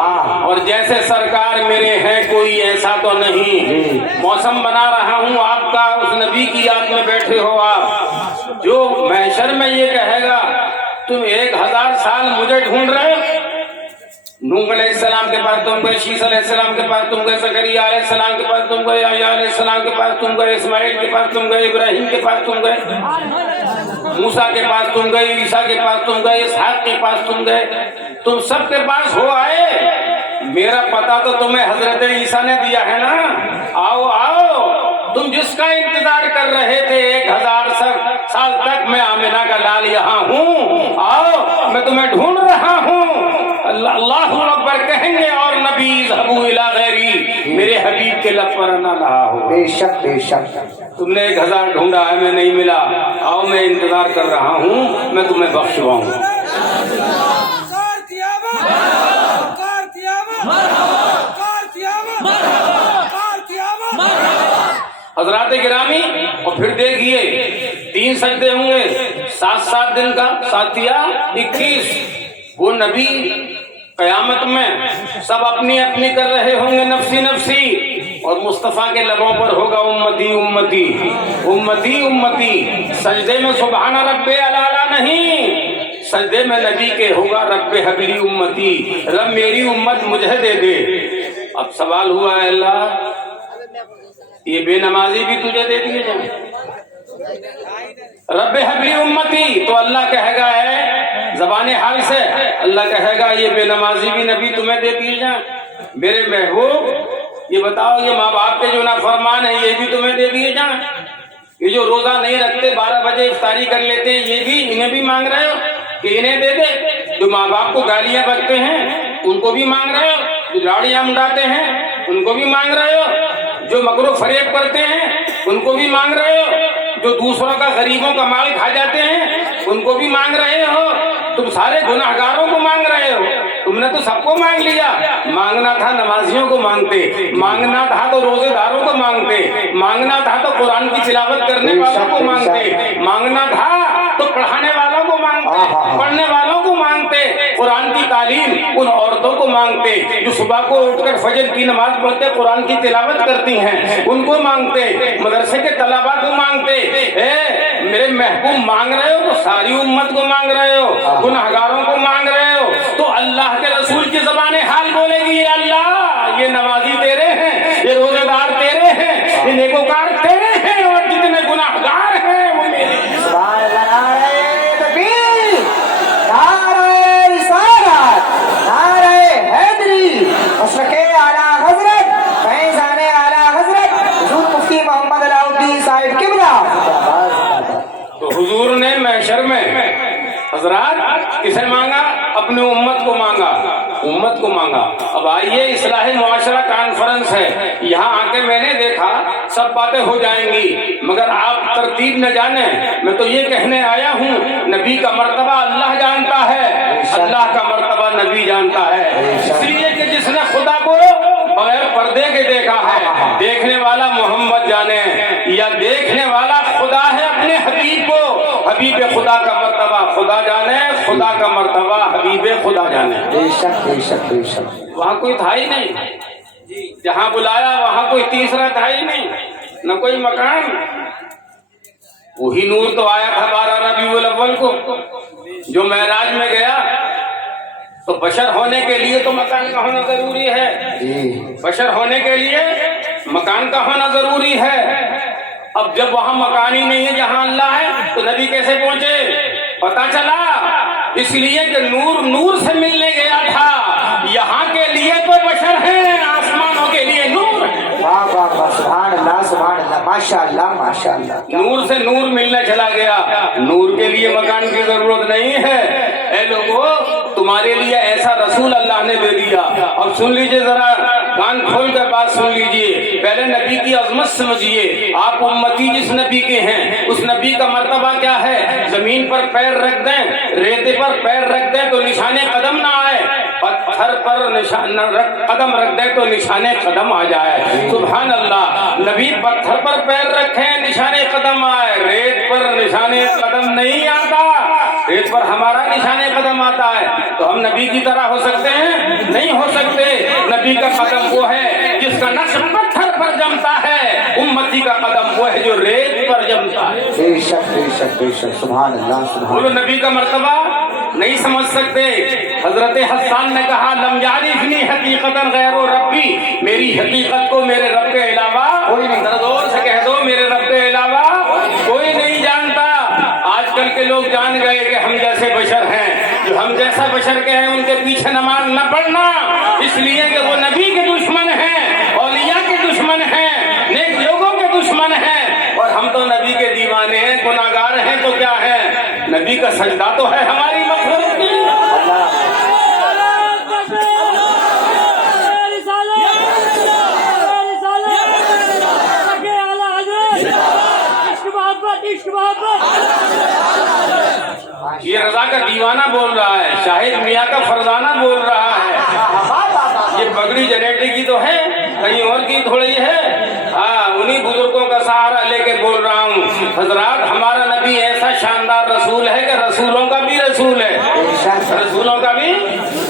اور جیسے سرکار میرے ہیں کوئی ایسا تو نہیں. موسم بنا رہا ہوں آپ کا، اس نبی کی یاد میں بیٹھے ہو آپ، جو محشر میں یہ کہے گا تم 1000 سال مجھے ڈھونڈ رہے ہو. نوح علیہ السلام کے پاس تم گئے، شیس علیہ السلام کے پاس تم گئے، زکریا علیہ السلام کے پاس تم گئے، یحییٰ علیہ السلام کے پاس تم گئے، اسماعیل کے پاس تم گئے، ابراہیم کے پاس تم گئے، موسیٰ کے پاس تم گئے، عیسیٰ کے پاس تم گئے، اسحاق کے پاس تم گئے. تم سب کے پاس ہو آئے، میرا پتہ تو تمہیں حضرت عیسیٰ نے دیا ہے نا. آؤ آؤ، تم جس کا انتظار کر رہے تھے 1000 سال تک، میں آمنہ کا لال یہاں ہوں، آؤ میں تمہیں ڈھونڈ رہا ہوں. اللہ اکبر کہیں گے اور نبی اذهبوا الی غیری، میرے حبیب کے لب پر نہ رہا ہو. بے شک بے شک. تم نے 1000 ڈھونڈا ہے میں نہیں ملا، آؤ میں انتظار کر رہا ہوں، میں تمہیں بخشواؤں. حضرات گرامی، اور پھر دیکھیے 3 سجدے ہوں گے، 7 دن کا 7 21. وہ نبی قیامت میں سب اپنی اپنی کر رہے ہوں گے نفسی نفسی، اور مصطفیٰ کے لبوں پر ہوگا امتی امتی امتی امتی. سجدے میں سبحان رب الاعلیٰ نہیں، سجدے میں نبی کے ہوگا رب حبلی امتی، رب میری امت مجھے دے دے. اب سوال ہوا ہے اللہ یہ بے نمازی بھی تجھے دے دیے جائیں؟ رب حبلی امتی تو اللہ کہے گا ہے زبان حال سے، اللہ کہے گا یہ بے نمازی بھی نبی تمہیں دے دیے جائیں. میرے محبوب یہ بتاؤ یہ ماں باپ کے جو نافرمان ہیں یہ بھی تمہیں دے دیے جائیں؟ یہ جو روزہ نہیں رکھتے 12 بجے افطاری کر لیتے یہ بھی انہیں بھی مانگ رہے ہو کہ انہیں دے دے؟ جو ماں باپ کو گالیاں بکتے ہیں ان کو بھی مانگ رہے ہو؟ جو لاڑیاں منڈاتے ہیں ان کو بھی مانگ رہے ہو؟ جو مکر و فریب کرتے ہیں ان کو بھی مانگ رہے ہو؟ جو دوسروں کا غریبوں کا مال کھا جاتے ہیں ان کو بھی مانگ رہے ہو؟ تم سارے گناہگاروں کو مانگ رہے ہو. تم نے تو سب کو مانگ لیا. مانگنا تھا نمازیوں کو مانگتے، مانگنا تھا تو روزے داروں کو مانگتے، مانگنا تھا تو قرآن کی تلاوت کرنے والوں کو مانگتے، مانگنا تھا تو پڑھانے والوں کو مانگتے، پڑھنے والوں کو مانگتے، قرآن کی تعلیم ان عورتوں کو مانگتے جو صبح کو اٹھ کر فجر کی نماز پڑھتے قرآن کی تلاوت کرتی ہیں ان کو مانگتے، مدرسے کے طلباء کو مانگتے. میرے محبوب مانگ رہے ہو تو ساری امت کو مانگ رہے ہو، گناہگاروں کو مانگ رہے ہو. تو اللہ کے رسول کی زبان حال بولے گی یا اللہ یہ نمازی تیرے ہیں، یہ روزے دار تیرے ہیں، یہ نیکوکار تیرے ہیں، اور جتنے گناہگار ہیں وہ میرے ہیں. سبحان اللہ. نعرہ تکبیر، نعرہ رسالت، نعرہ حیدری، مسلک اعلیٰ حضرت فیضان اعلیٰ حضرت حضور مفتی محمد علاؤالدین صاحب قبلہ. تو حضور نے محشر میں حضرات کسے مانگا؟ اپنی امت کو مانگا، امت کو مانگا. اب آئیے اصلاح معاشرہ کانفرنس ہے، یہاں آ کے میں نے دیکھا سب باتیں ہو جائیں گی مگر آپ ترتیب نہ جانے. میں تو یہ کہنے آیا ہوں نبی کا مرتبہ اللہ جانتا ہے، اللہ کا مرتبہ نبی جانتا ہے. اس لیے کہ جس نے خدا کو بغیر پردے کے دیکھا ہے، دیکھنے والا محمد جانے یا دیکھنے والا خدا ہے اپنے حبیب کو. حبیب خدا کا مرتبہ خدا جانے، خدا کا مرتبہ حبیب خدا جانے. بے شک بے شک بے شک. وہاں کوئی تھا ہی نہیں، جہاں بلایا وہاں کوئی تیسرا تھا ہی نہیں، نہ کوئی مکان. وہی نور تو آیا تھا 12 ربیع الاول کو جو معراج میں گیا. तो बशर होने के लिए तो मकान का होना जरूरी है। बशर होने के लिए मकान का होना जरूरी है। अब जब वहां मकान ही नहीं है जहां अल्लाह है, तो नबी कैसे पहुंचे? पता चला इसलिए कि नूर नूर से मिलने गया था। यहाँ के लिए तो बशर है, आसमानों के लिए नूर है। वाह वाह वाह, सुभान अल्लाह, माशाअल्लाह माशाअल्लाह। नूर से नूर मिलने चला गया। नूर के लिए मकान की जरूरत नहीं है। ऐ लोगों, तुम्हारे लिए ऐसा रसूल अल्लाह ने दे दिया। अब सुन लीजिए, जरा कान खोल कर बात सुन लीजिए। पहले नबी की अजमत समझिए। आप उम्मती जिस नबी के हैं, उस नबी का मर्तबा क्या है? जमीन पर पैर रख दें, रेते पर पैर रख दें तो निशाने कदम ना आए, पत्थर पर कदम रख दे तो निशाने कदम आ जाए। सुभान अल्लाह। नबी पत्थर पर पैर रखें, निशाने कदम आए। रेत पर निशाने कदम नहीं आता, रेत पर हमारा निशाने कदम आता है। तो हम नबी की तरह हो सकते हैं? नहीं हो सकते। नबी का कदम वो है जिसका नक्श पत्थर पर जमता है, उम्मती का कदम वो है जो रेत पर जमता है। बेशक बेशक बेशक, सुभान अल्लाह सुभान। बोलो, नबी का मर्तबा नहीं समझ सकते। हजरत हसन ने कहा, लम यारिफनी हकीकतन गैरो रब्बी, मेरी हकीकत को मेरे रब के अलावा कोई नहीं। जोर से कह दो, मेरे रब के अलावा कोई नहीं जानता। आजकल के लोग जान गए कि हम जैसे बशर हैं। जो हम जैसा बशर के हैं उनके पीछे नमाज न पढ़ना, इसलिए कि वो नबी के दुश्मन हैं, औलिया के दुश्मन हैं, नेक लोगों के दुश्मन हैं। और हम तो नबी के दीवाने हैं, गुनाहगार हैं। तो क्या है? नबी का सजदा तो है हमारी मग़फ़िरत की। ये रजा का दीवाना बोल रहा है, शाहिद मियाँ का फरजाना बोल रहा है। ये पगड़ी जनरेटर की तो है, कहीं और की थोड़ी है। हाँ, उन्हीं बुजुर्गों का सहारा लेके बोल रहा हूँ। हजरात, हमारा नबी ऐसा शानदार रसूल है कि रसूलों का भी रसूल है, रसूलों का भी,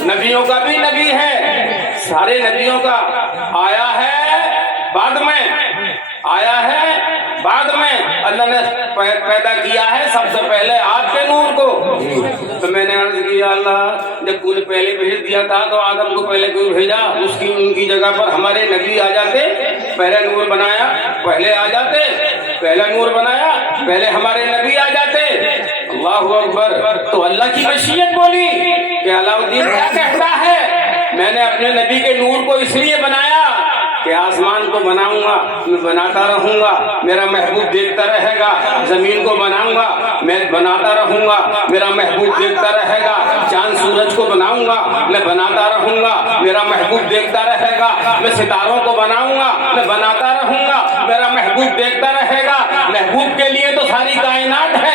नबियों का भी नबी है। सारे नबियों का आया है बाद में, आया है बाद में। अल्लाह ने पैदा किया है सबसे पहले आपके नूर को। तो मैंने अर्ज किया, अल्लाह जब तूने पहले भेज दिया था तो आदम को पहले क्यों भेजा? उसकी उनकी जगह पर हमारे नबी आ जाते, पहले नूर बनाया, पहले आ जाते, पहले नूर बनाया, पहले हमारे नबी आ जाते। अल्लाहु अकबर। तो अल्लाह की मशीयत बोली कि अलाउद्दीन क्या कहता है, मैंने अपने नबी के नूर को इसलिए बनाया कि आसमान को बनाऊंगा, मैं बनाता रहूंगा, मेरा महबूब देखता रहेगा। जमीन को बनाऊंगा, मैं बनाता रहूंगा, मेरा महबूब देखता रहेगा। चांद सूरज को बनाऊंगा, मैं बनाता रहूंगा, मेरा महबूब देखता रहेगा। मैं सितारों को बनाऊंगा, मैं बनाता रहूंगा, मेरा महबूब देखता रहेगा। महबूब के लिए तो सारी कायनात है,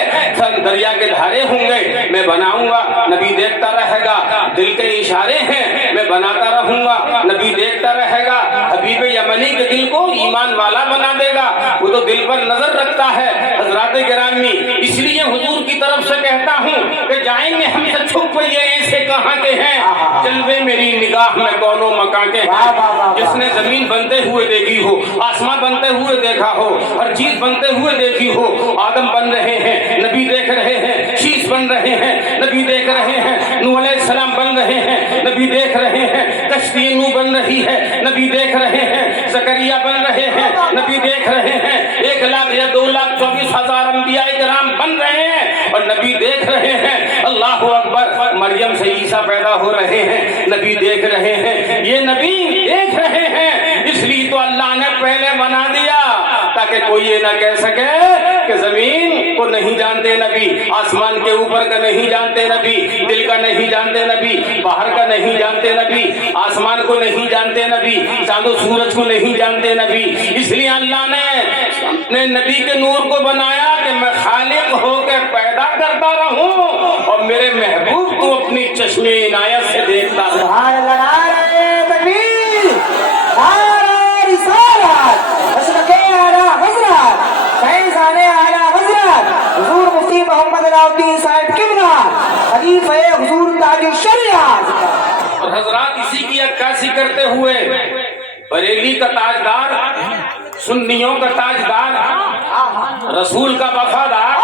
दरिया के धारे होंगे, मैं बनाऊंगा, नबी देखता रहेगा। दिल के इशारे हैं, मैं बनाता रहूंगा, नबी देखता रहेगा। हबीब यमनी के दिल को ईमान वाला बना देगा, वो तो दिल पर नजर रखता है। हजरात गिरामी, इसलिए हुजूर की तरफ से कहता हूँ कि जाएंगे हमसे छुप ये ऐसे कहाँ के हैं, जलवे मेरी निगाह में कौनो मकान के हैं। जिसने जमीन बनते हुए देखी हो, आसमान बनते हुए देखा हो, हर चीज बनते हुए देखी हो। आदम बन रहे हैं, नबी देख रहे हैं। शीश बन रहे हैं, नबी देख रहे हैं। नूह अलैहिस्सलाम बन रहे हैं, नबी देख रहे हैं। कश्ती नूह बन रही है, नबी देख रहे हैं। ज़करिया बन रहे हैं, नबी देख रहे हैं। 1 लाख या 2,24,000 अंबिया इकराम बन रहे हैं और नबी देख रहे हैं। अल्लाहु अकबर। मरियम से ईसा पैदा हो रहे हैं, नबी देख रहे हैं। ये नबी देख रहे हैं, इसलिए तो अल्लाह ने पहले बना दिया ताकि कोई ये ना कह सके कि जमीन को नहीं जानते नबी, आसमान के ऊपर का नहीं जानते नबी, दिल का नहीं जानते नबी, बाहर का नहीं जानते नबी, आसमान को नहीं जानते नबी, चांदो सूरज को नहीं जानते नबी। इसलिए अल्लाह ने अपने नबी के नूर को बनाया कि मैं खालिक होकर पैदा करता रहूं और मेरे महबूब को अपनी चश्मे इनायत से देखता रहूं। हुजूर मुफ्ती मोहम्मद अलाउद्दीन साहब किबला खलीफा हुजूर ताज शरीयत। और हजरात, इसी की अक्कासी करते हुए बरेली का ताजदार, सुन्नियों का ताजदार, रसूल का वफादार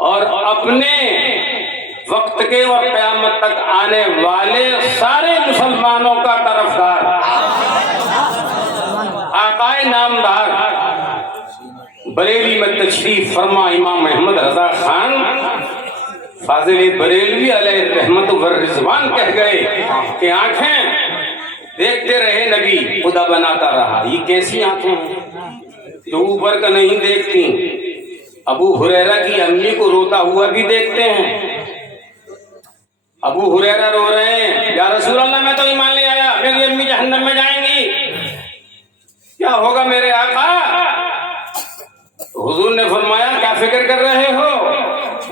और अपने वक्त के और क़यामत तक आने वाले सारे मुसलमानों का तरफदार, आकाए नामदार, बरेली में तशरीफ फरमा इमाम अहमद रजा खान फाजिल बरेलवी अलैहि रहमत व रिजवान कह गए कि आंखें देखते रहे नबी, खुदा बनाता रहा। ये कैसी आंखें हैं जो ऊपर का नहीं देखती? अबू हुरैरा की अम्मी को रोता हुआ भी देखते हैं। अबू हुरैरा रो रहे हैं, या रसूल अल्लाह मैं तो ईमान ले आया, मेरी अम्मी जहन्नम में जाएंगी, क्या होगा मेरे आका? हुजूर ने फरमाया क्या फिक्र कर रहे हो,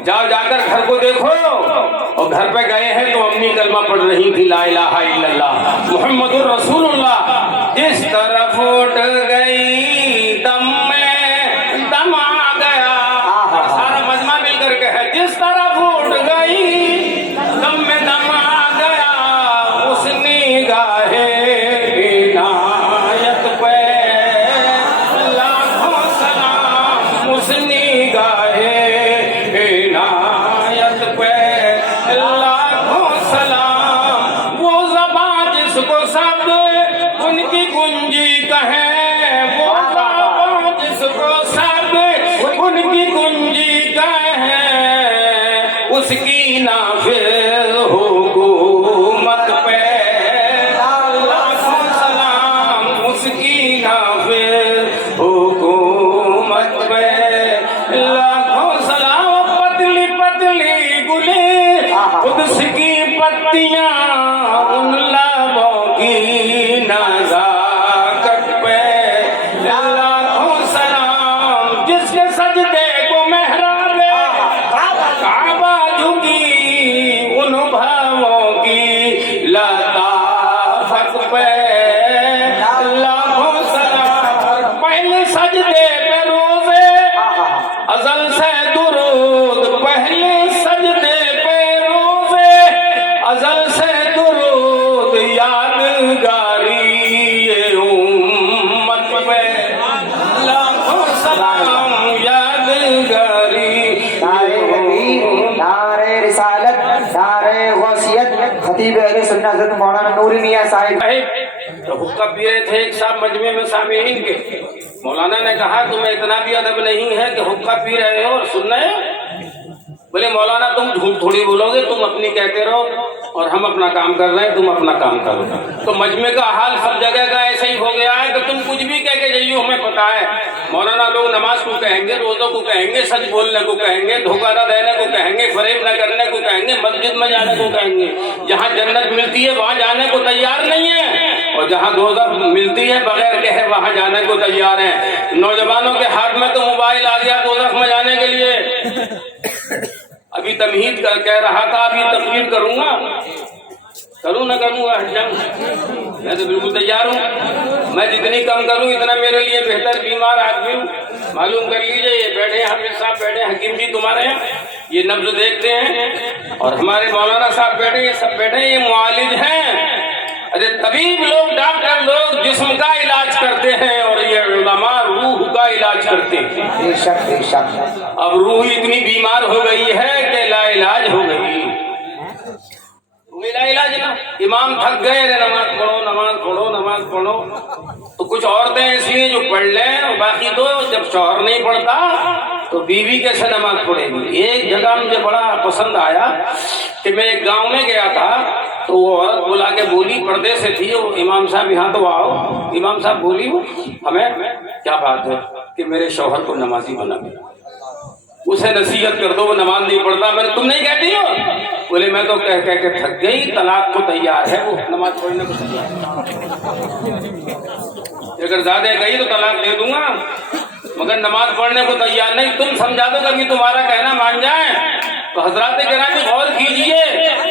जाओ जाकर घर को देखो। और घर पे गए हैं तो अम्मी कलमा पढ़ रही थी, ला इलाहा इल्लल्लाह मुहम्मदुर रसूलुल्लाह। जिस तरफ उठ गई दम में दम आ गया, सारा मजमा मिल करके है, जिस तरफ उठ गई दम में दम आ गया, उस निगाहे इनायत पे लाखों सलाम, उस निगाहे इनायत पे लाखों सलाम। वो ज़बान जिसको सब उनकी कुंजी कहे, वो ज़बान जिसको सब उनकी कुंजी कहे, उसकी नाफिज हुकूमत पे लाखों सलाम, उसकी नाफिज हुकूमत पे लाखों सलाम। पतली पतली गुली खुद की पत्तियां, उन लबों की नजाकत पे लाखों सलाम। जिसके सजदे को मेहराबे काबा झुकी, उन भावों की लताफत पे लाखों सलाम। पहले सजदे पे रोज़े अज़ल से दुरूद, पहले सजदे पे रोज़े अज़ल से दुरूद, यादगारी ये उम्मत पे लाखों सलाम, यादगारी नारे तकबीर, नारे रिसालत, नारे गौसियत। खतीब अहले सुन्नत हज़रत मौलाना नूरी मियां साहिब तो हुक्का पी रहे थे एक साहब मजमे में सामीन के। मौलाना ने कहा तुम्हें इतना भी अदब नहीं है कि हुक्का पी रहे हो और सुन रहे हो? बोले मौलाना तुम झूठ थोड़ी बोलोगे, तुम अपनी कहते रहो और हम अपना काम कर रहे हैं, तुम अपना काम करो। तो मजमे का हाल सब जगह का ऐसा ही हो गया है कि तुम कुछ भी कह के जाइयो, हमें पता है। मौलाना लोग नमाज को कहेंगे, रोजों को कहेंगे, सच बोलने को कहेंगे, धोखा न देने को कहेंगे, फरेब न करने को कहेंगे, मस्जिद में जाने को कहेंगे। जहाँ जन्नत मिलती है वहाँ जाने को तैयार नहीं है, और जहाँ दोज़ख मिलती है बगैर कहे वहाँ जाने को तैयार है। नौजवानों के हाथ में तो मोबाइल आ गया दोज़ख में जाने के लिए। अभी तमहीद कह रहा था, अभी तकरीर करूंगा, करूँ न करूँगा जंग, मैं तो बिल्कुल तैयार हूँ। मैं जितनी कम करूँ इतना मेरे लिए बेहतर। बीमार आदमी हूँ, मालूम कर लीजिए। ये बैठे हैं हाफिज साहब, बैठे हैं हकीम जी तुम्हारे यहाँ, ये नब्ज देखते हैं, और हमारे मौलाना साहब बैठे, ये सब बैठे, ये मुआलिज हैं। अरे तबीब लोग, डॉक्टर लोग जिस्म का इलाज करते हैं और ये उलमा रूह का इलाज करते हैं। बेशक बेशक। अब रूह इतनी बीमार हो गई है कि ला इलाज हो गई, ला इलाज ना। इमाम थक गए, नमाज पढ़ो नमाज पढ़ो नमाज पढ़ो। तो कुछ औरतें इसलिए जो पढ़ लें, और बाकी तो जब शौहर नहीं पढ़ता तो बीवी कैसे नमाज पढ़ेगी। एक जगह मुझे बड़ा पसंद आया कि मैं एक गांव में गया था, तो वो औरत बुला के बोली, पर्दे से थी वो, इमाम साहब यहाँ तो आओ। इमाम साहब बोली वो हमें, क्या बात है कि मेरे शौहर को नमाजी बना दिया, उसे नसीहत कर दो, वो नमाज नहीं पढ़ता। मैंने तुम नहीं कहती हो? बोले मैं तो कह कह के थक गई, तलाक को तैयार है वो, नमाज पढ़ने को तैयार। अगर ज्यादा गई तो तलाक दे दूंगा, मगर नमाज पढ़ने को तैयार नहीं। तुम समझा दो कभी तुम्हारा कहना मान जाए। तो हजरात गिरामी गौर कीजिए,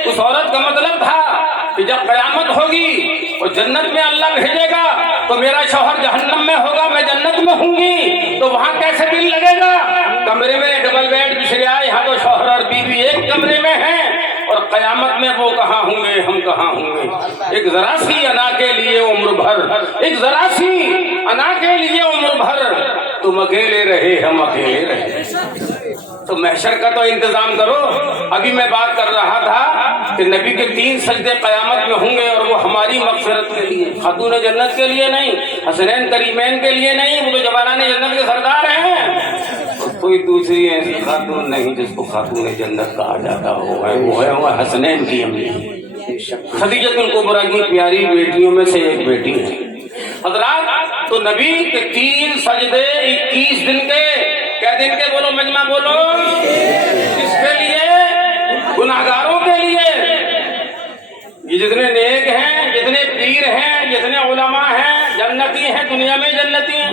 उस औरत का मतलब था कि जब कयामत होगी और जन्नत में अल्लाह भेजेगा तो मेरा शौहर जहन्नम में होगा, मैं जन्नत में होंगी, तो वहाँ कैसे दिल लगेगा। कमरे में डबल बेड बिछ गया, यहाँ तो शौहर और बीवी एक कमरे में हैं, और कयामत में वो कहाँ होंगे, हम कहाँ होंगे। एक जरा सी अना के लिए उम्र भर, एक जरा सी अना के लिए उम्र भर, तुम अकेले रहे हम अकेले रहे। تو محشر کا تو انتظام کرو. ابھی میں بات کر رہا تھا کہ نبی کے 3 سجدے قیامت میں ہوں گے اور وہ ہماری مغفرت کے لیے, خاتون جنت کے لیے نہیں, حسنین کریمین کے لیے نہیں, وہ تو جوانان جنت کے سردار ہیں. کوئی دوسری ایسی خاتون نہیں جس کو خاتون جنت کہا جاتا ہو, وہ ہے حسنین کی امی خدیجہ الکبریٰ کی پیاری بیٹیوں میں سے ایک بیٹی ہے. حضرات, تو نبی کے 3 سجدے 21 دن کے, کیا دن کے بولو مجمع بولو, کس کے لیے؟ گناہگاروں کے لیے. یہ جتنے نیک ہیں, جتنے پیر ہیں, جتنے علماء ہیں, جنتی ہیں, دنیا میں جنتی ہیں.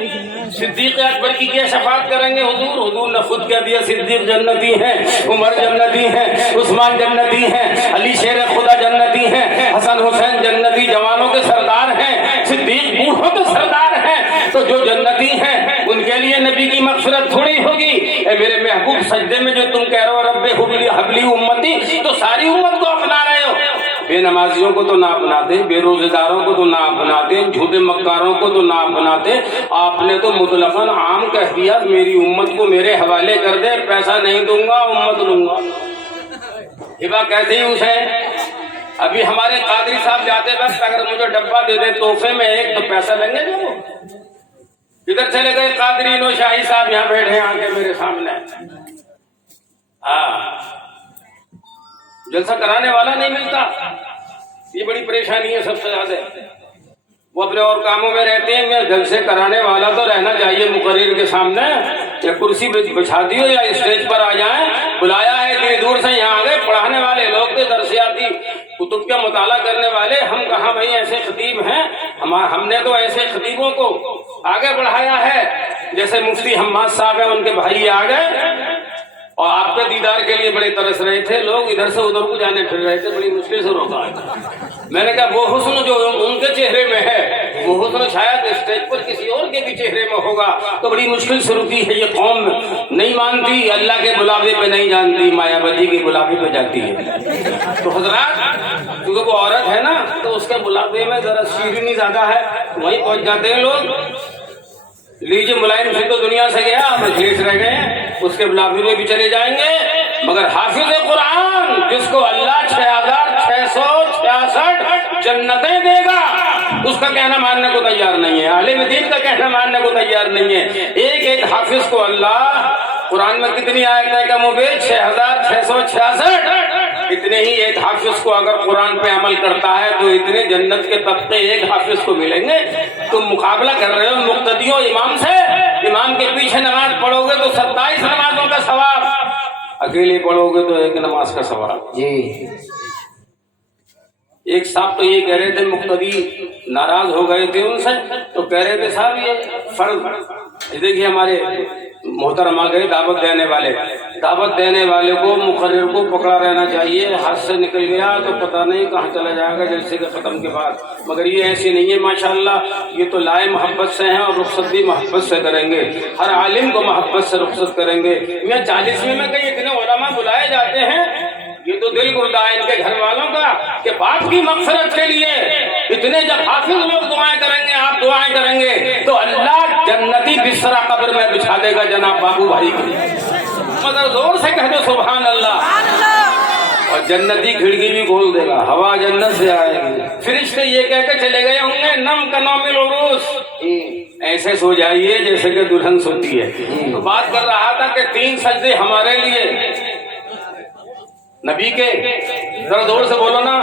صدیق اکبر کی کیا شفاعت کریں گے حضور نے خود کہہ دیا صدیق جنتی ہیں, عمر جنتی ہیں, عثمان جنتی ہیں, علی شیر خدا جنتی ہیں, حسن حسین جنتی جوانوں کے سردار ہیں, صدیق بوڑھوں کے سردار ہیں. تو جو جنتی ہیں ان کے لیے نبی کی مغفرت تھوڑی ہوگی. اے میرے محبوب, سجدے میں جو تم کہہ رہے ہو رب حبلی امتی, تو ساری امت کو اپنا رہے ہو. بے نمازیوں کو تو نہ اپناتے, بے روزے داروں کو تو نہ اپناتے, جھوٹے مکاروں کو تو نہ اپناتے. آپ نے تو مطلقاً عام کہہ دیا میری امت کو میرے حوالے کر دے, پیسہ نہیں دوں گا, امت لوں گا. ہبا کیسے ہی اسے ابھی ہمارے قادری صاحب جاتے وقت اگر مجھے ڈبہ دے دے تحفے میں ایک, تو پیسہ لیں گے جو ادھر چلے گئے قادری نو شاہی صاحب یہاں بیٹھے آ کے میرے سامنے. جلسہ کرانے والا نہیں ملتا, یہ بڑی پریشانی ہے سب سے زیادہ. وہ اپنے اور کاموں میں رہتے ہیں, میں جلسے کرانے والا تو رہنا چاہیے مقرر کے سامنے, یا کرسی بچھا دیو یا اسٹیج پر آ جائیں. بلایا ہے اتنی دور سے, یہاں آ گئے. پڑھانے والے لوگ تھے, درسیاتی کتب کا مطالعہ کرنے والے. ہم کہاں بھائی ایسے خطیب ہیں, ہم نے تو ایسے خطیبوں کو آگے بڑھایا ہے جیسے مفتی حماد صاحب ہیں, ان کے بھائی آ گئے اور آپ کے دیدار کے لیے بڑے ترس رہے تھے. لوگ ادھر سے ادھر کو جانے پھر رہے تھے, بڑی مشکل سے روکا. میں نے کہا وہ حسن جو ان کے چہرے میں ہے وہ حسن شاید اسٹیج پر کسی اور کے بھی چہرے میں ہوگا, تو بڑی مشکل سے رکی ہے. یہ قوم نہیں مانتی, اللہ کے بلاوے پہ نہیں جانتی, مایاوتی کے بلاوے پہ جاتی ہے. تو حضرات, کیونکہ وہ عورت ہے نا, تو اس کے بلاوے میں ذرا شیرینی زیادہ ہے, وہیں پہنچ جاتے ہیں لوگ. لیجیے ملائم سے تو دنیا سے گیا, مجلس رہ گئے, اس کے بلاوے میں بھی چلے جائیں گے. مگر حافظ قرآن جس کو اللہ 6666 جنتیں دے گا, اس کا کہنا ماننے کو تیار نہیں ہے. عالم دین کا کہنا ماننے کو تیار نہیں ہے. ایک حافظ کو اللہ, قرآن میں کتنی آیتیں کم و بیش 6666, اتنے ہی ایک حافظ کو اگر قرآن پہ عمل کرتا ہے تو اتنے جنت کے طبقے ایک حافظ کو ملیں گے. تم مقابلہ کر رہے ہو مقتدیوں امام سے, امام کے پیچھے نماز پڑھو گے تو 27 نمازوں کا ثواب, اکیلے پڑھو گے تو 1 نماز کا ثواب. جی, ایک صاحب تو یہ کہہ رہے تھے, مقتدی ناراض ہو گئے تھے ان سے, تو کہہ رہے تھے صاحب یہ فرض. دیکھیے ہمارے محترم آ گئے دعوت دینے والے, دعوت دینے والے کو مقرر کو پکڑا رہنا چاہیے. ہاتھ سے نکل گیا تو پتہ نہیں کہاں چلا جائے گا جلسے کے ختم کے بعد. مگر یہ ایسی نہیں ہے ماشاءاللہ, یہ تو لائے محبت سے ہیں اور رخصت بھی محبت سے کریں گے. ہر عالم کو محبت سے رخصت کریں گے. میں 40ویں میں کئی اتنے علماء بلائے جاتے ہیں, یہ تو دل گردہ ہے ان کے گھر والوں کا کہ باپ کی مغفرت کے لیے اتنے جب حافظ لوگ دعائیں کریں گے, آپ دعائیں کریں گے, تو اللہ جنتی بستر قبر میں بچھا دے گا جناب بابو بھائی کے. مگر زور سے کہہ دو سبحان اللہ, اور جنتی کھڑکی بھی کھول دے گا, ہوا جنت سے آئے گی. فرشتے یہ کہہ کے چلے گئے ہوں گے نم کا نوم العروس, ایسے سو جائیے جیسے کہ دلہن سوتی ہے. تو بات کر رہا تھا کہ 3 سجدے ہمارے لیے نبی کے, ذرا زور سے بولو نا,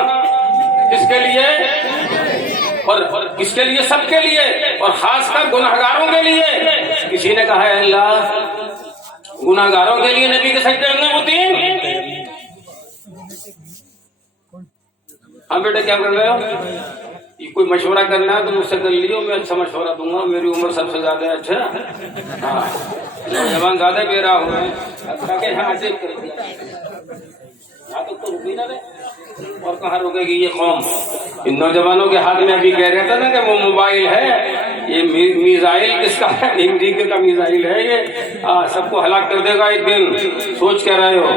کس کے لیے, اور کس کے لیے, سب کے لیے, اور خاص کر گناہگاروں کے لیے. کسی نے کہا ہے اللہ گناہگاروں کے لیے نبی کے سجدے ہوں گے وہ 3. ہاں بیٹا کیا کر رہے ہو, یہ کوئی مشورہ کرنا ہے تو مجھ سے کر لیو, میں اچھا مشورہ دوں گا. میری عمر سب سے زیادہ ہے. اچھا ہاں, نوجوان زیادہ بے راہ ہوئے ہیں. تو رکی نہ رہے, اور کہاں رکے گی یہ قوم. ان نوجوانوں کے ہاتھ میں ابھی کہہ رہا تھا نا کہ وہ موبائل ہے, یہ میزائل کس کا ہے, امریکہ کا میزائل ہے یہ, سب کو ہلاک کر دے گا ایک دن. سوچ کر رہے ہو,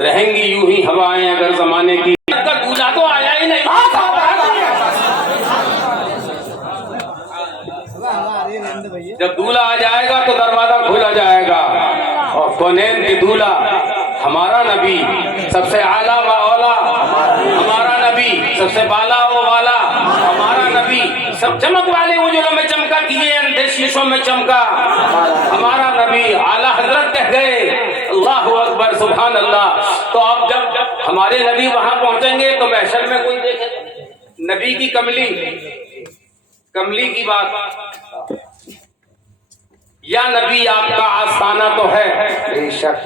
رہیں گی یوں ہی ہوائیں اگر زمانے کی. دولہا تو آیا ہی نہیں, جب دولہا آ جائے گا تو دروازہ کھولا جائے گا. کہ दूल्हा हमारा नबी सबसे आला व औला, हमारा नबी सबसे बाला व वाला, हमारा नबी सब चमक वाले उजलों में चमका, किए अंधे शीशों में चमका, हमारा नबी आला हजरत कह गए। अल्लाह अकबर, सुभान अल्लाह। तो अब जब हमारे नबी वहां पहुंचेंगे तो महशर में कोई देखे नबी की कमली की बात, या नबी आपका आस्थाना तो है। बेशक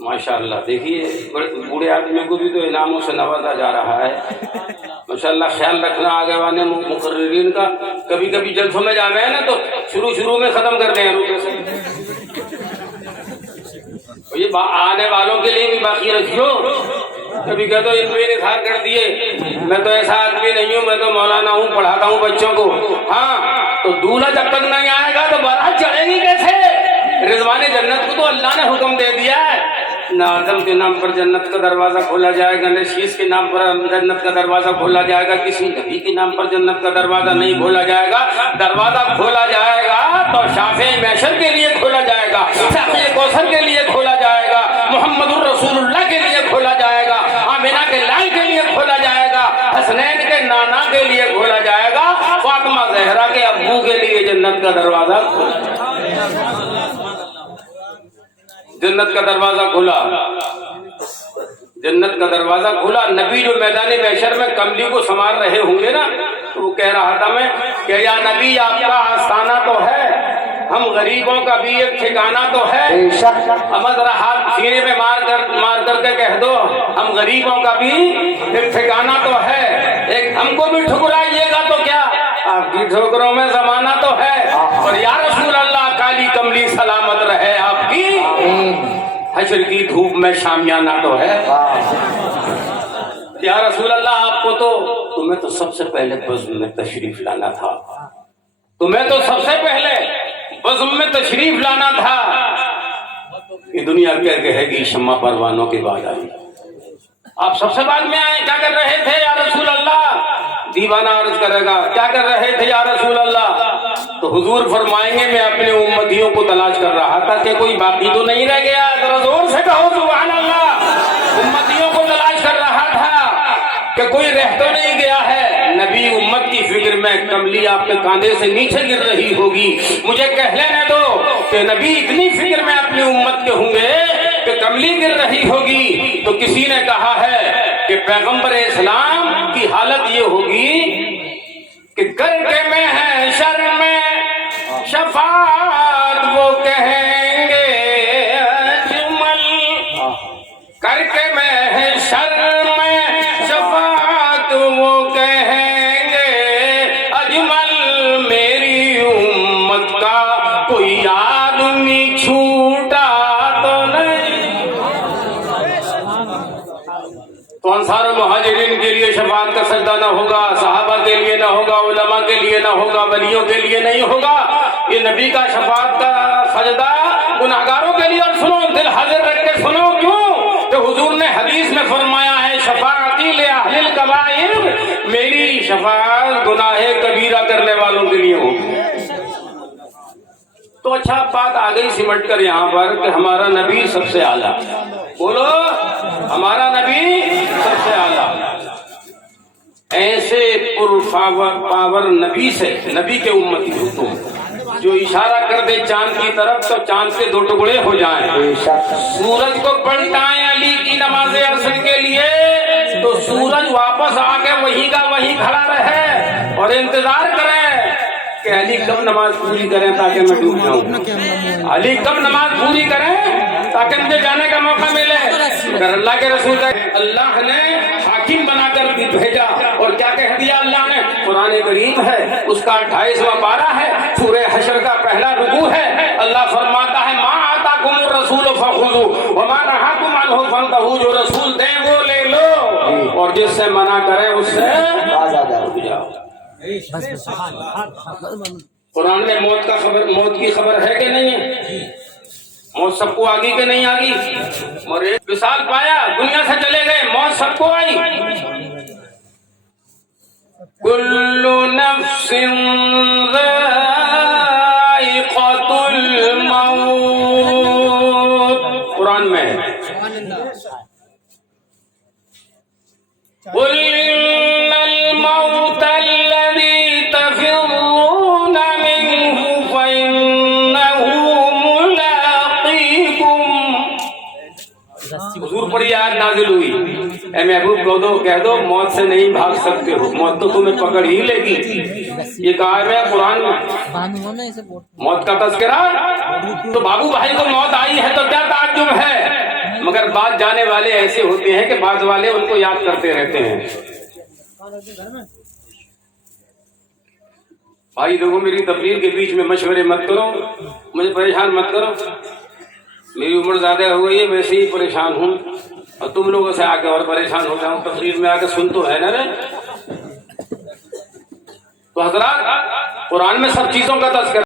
माशाअल्लाह, देखिए बूढ़े आदमी को भी तो इनामों से नवाजा जा रहा है। माशाअल्लाह, ख्याल रखना आगे वाले मुकर्रिरीन का। कभी कभी जलसों में जावे हैं ना तो शुरू में खत्म कर दें रुपये से। ये आने वालों के लिए भी बाकी रखियो। कभी कहते इन पे निखार कर दिए, मैं तो ऐसा आदमी नहीं हूँ, मैं तो मौलाना हूँ, पढ़ाता हूँ बच्चों को। हाँ, तो दूल्हा जब तक नहीं आएगा तो बारात चढ़ेगी कैसे? रिजवाने जन्नत को तो अल्लाह ने हुक्म दे दिया है, ना आदम के नाम पर जन्नत का दरवाजा खोला जाएगा, न शीश के नाम पर जन्नत का दरवाजा खोला जाएगा, किसी नबी के नाम पर जन्नत का दरवाजा नहीं खोला जाएगा। दरवाजा खोला जाएगा तो शाफे महशर के लिए खोला जाएगा, साक़ी कौसर के लिए खोला जाएगा, मोहम्मदुर रसूलुल्लाह के लिए खोला जाएगा, आमिना के लाल के लिए खोला जाएगा, हसनैन के नाना के लिए खोला जाएगा, फातिमा ज़हरा के अब्बू के लिए जन्नत का दरवाजा खोला जाएगा। जन्नत का दरवाजा खुला, जन्नत का दरवाजा खुला। नबी जो मैदान महशर में कमली को संवार रहे होंगे ना, तो वो कह रहा था मैं कि या नबी आपका आस्थाना तो है, हम गरीबों का भी एक ठिकाना तो है। अब जरा हाथ सीने में मार करके कह दो, हम गरीबों का भी एक ठिकाना तो है। एक हमको भी ठुकराइएगा तो क्या, आपकी ठोकरों में जमाना तो है। और या रसूल अल्लाह, काली कमली सलामत रहे आपकी, हश्र की धूप में शामियाना तो है। या रसूल अल्लाह, आपको तो तुम्हें तो सबसे पहले बज़्म में तशरीफ लाना था, तुम्हें तो सबसे पहले बज़्म में तशरीफ लाना था। ये दुनिया क्या कहेगी, शम्मा परवानों के बाद आई, आप सबसे बाद में आए। क्या कर रहे थे या रसूल अल्लाह? दीवाना अर्ज करेगा, क्या कर रहे थे या रसूल अल्लाह? तो हुजूर फरमाएंगे, मैं अपने उम्मतियों को तलाश कर रहा था कि कोई बाकी तो नहीं रह गया। जरा जोर से कहो सुभान अल्लाह। उम्मतियों को तलाश कर रहा था कि कोई रह तो नहीं गया है। नबी उम्मत की फिक्र में, कमली आपके कांधे से नीचे गिर रही होगी, मुझे कह लेने दो कि नबी इतनी फिक्र में अपनी उम्मत के होंगे कि कमली गिर रही होगी। तो किसी ने कहा है कि पैगंबर इस्लाम की हालत ये होगी कि करके में है शर में शफात वो कहेंगे अजमल, करके में है शर में शफात वो कहेंगे अजमल, मेरी उम्मत का कोई आदमी छूटा तो नहीं। तो अंसार मुहाजिरीन के लिए शफाअत का सजदा न होगा, सहाबा के लिए न होगा, उलमा के लिए न होगा, वलियों के लिए नहीं होगा। ये नबी का शफाअत का सजदा गुनाहगारों के लिए। और सुनो, दिल हाजिर रख के सुनो, क्यों? तो हुजूर ने हदीस में फरमाया है, शफाअती ले अहलिल कबाइर, मेरी शफाअत गुनाहे कबीरा करने वालों के लिए होगी। तो अच्छा बात आ गई सिमट कर यहाँ पर कि हमारा नबी सबसे आला। बोलो, हमारा नबी सबसे आला। ऐसे पावर नबी से, नबी के उम्मती हो तुम, जो इशारा कर दे चांद की तरफ तो चांद के दो टुकड़े हो जाएं। सूरज को पलटाएं अली की नमाज असर के लिए तो सूरज वापस आके वहीं का वहीं खड़ा रहे और इंतजार करें कि अली कब नमाज पूरी करें ताकि मैं डूब जाऊं। अली कब नमाज पूरी करें ताकि मुझे जाने का मौका मिले। अगर अल्लाह के रसूल का अल्लाह ने हाकिम बनाकर भेजा और क्या कह दिया अल्लाह ने, कुरान करीम है उसका 28वां पारा है, सूरह हशर का पहला रुकू है। अल्लाह फरमाता है, मा आताकुमुर रसूल फखुज़ू व मा नहाकुम अन्हु फंतहू, जो रसूल दें वो ले लो और जिससे मना करें उससे रुक जाओ। कुरान में मौत की खबर है कि नहीं है? मौत सबको आगी के नहीं आगी? और एक विशाल पाया, दुनिया से चले गए, मौत सबको आई। कुल्लु नफ्सिन ज़ाइक़तुल मौत, قل إن الموت الذي تفرون منه فإنه ملاقيكم. हुजूर पर ये आयत नाजिल हुई, ए महबूब कह दो मौत से नहीं भाग सकते हो, मौत तो तुम्हें पकड़ ही लेगी. ये कहा है कुरान में मौत का तज़किरा. तो बाबू भाई को मौत आई है तो क्या ताज्जुब है, मगर बाद जाने वाले ऐसे होते हैं कि बाद वाले उनको याद करते रहते हैं. भाई लोगों, मेरी तकरीर के बीच में मशवरे मत करो, मुझे परेशान मत करो. मेरी उम्र ज्यादा हो गई है, वैसे ही परेशान हूँ, और तुम लोगों से आके और परेशान हो जाऊं. तकरीर में आके सुन तो है ना रे. तो हजरात, कुरान में सब चीजों का तज़किरा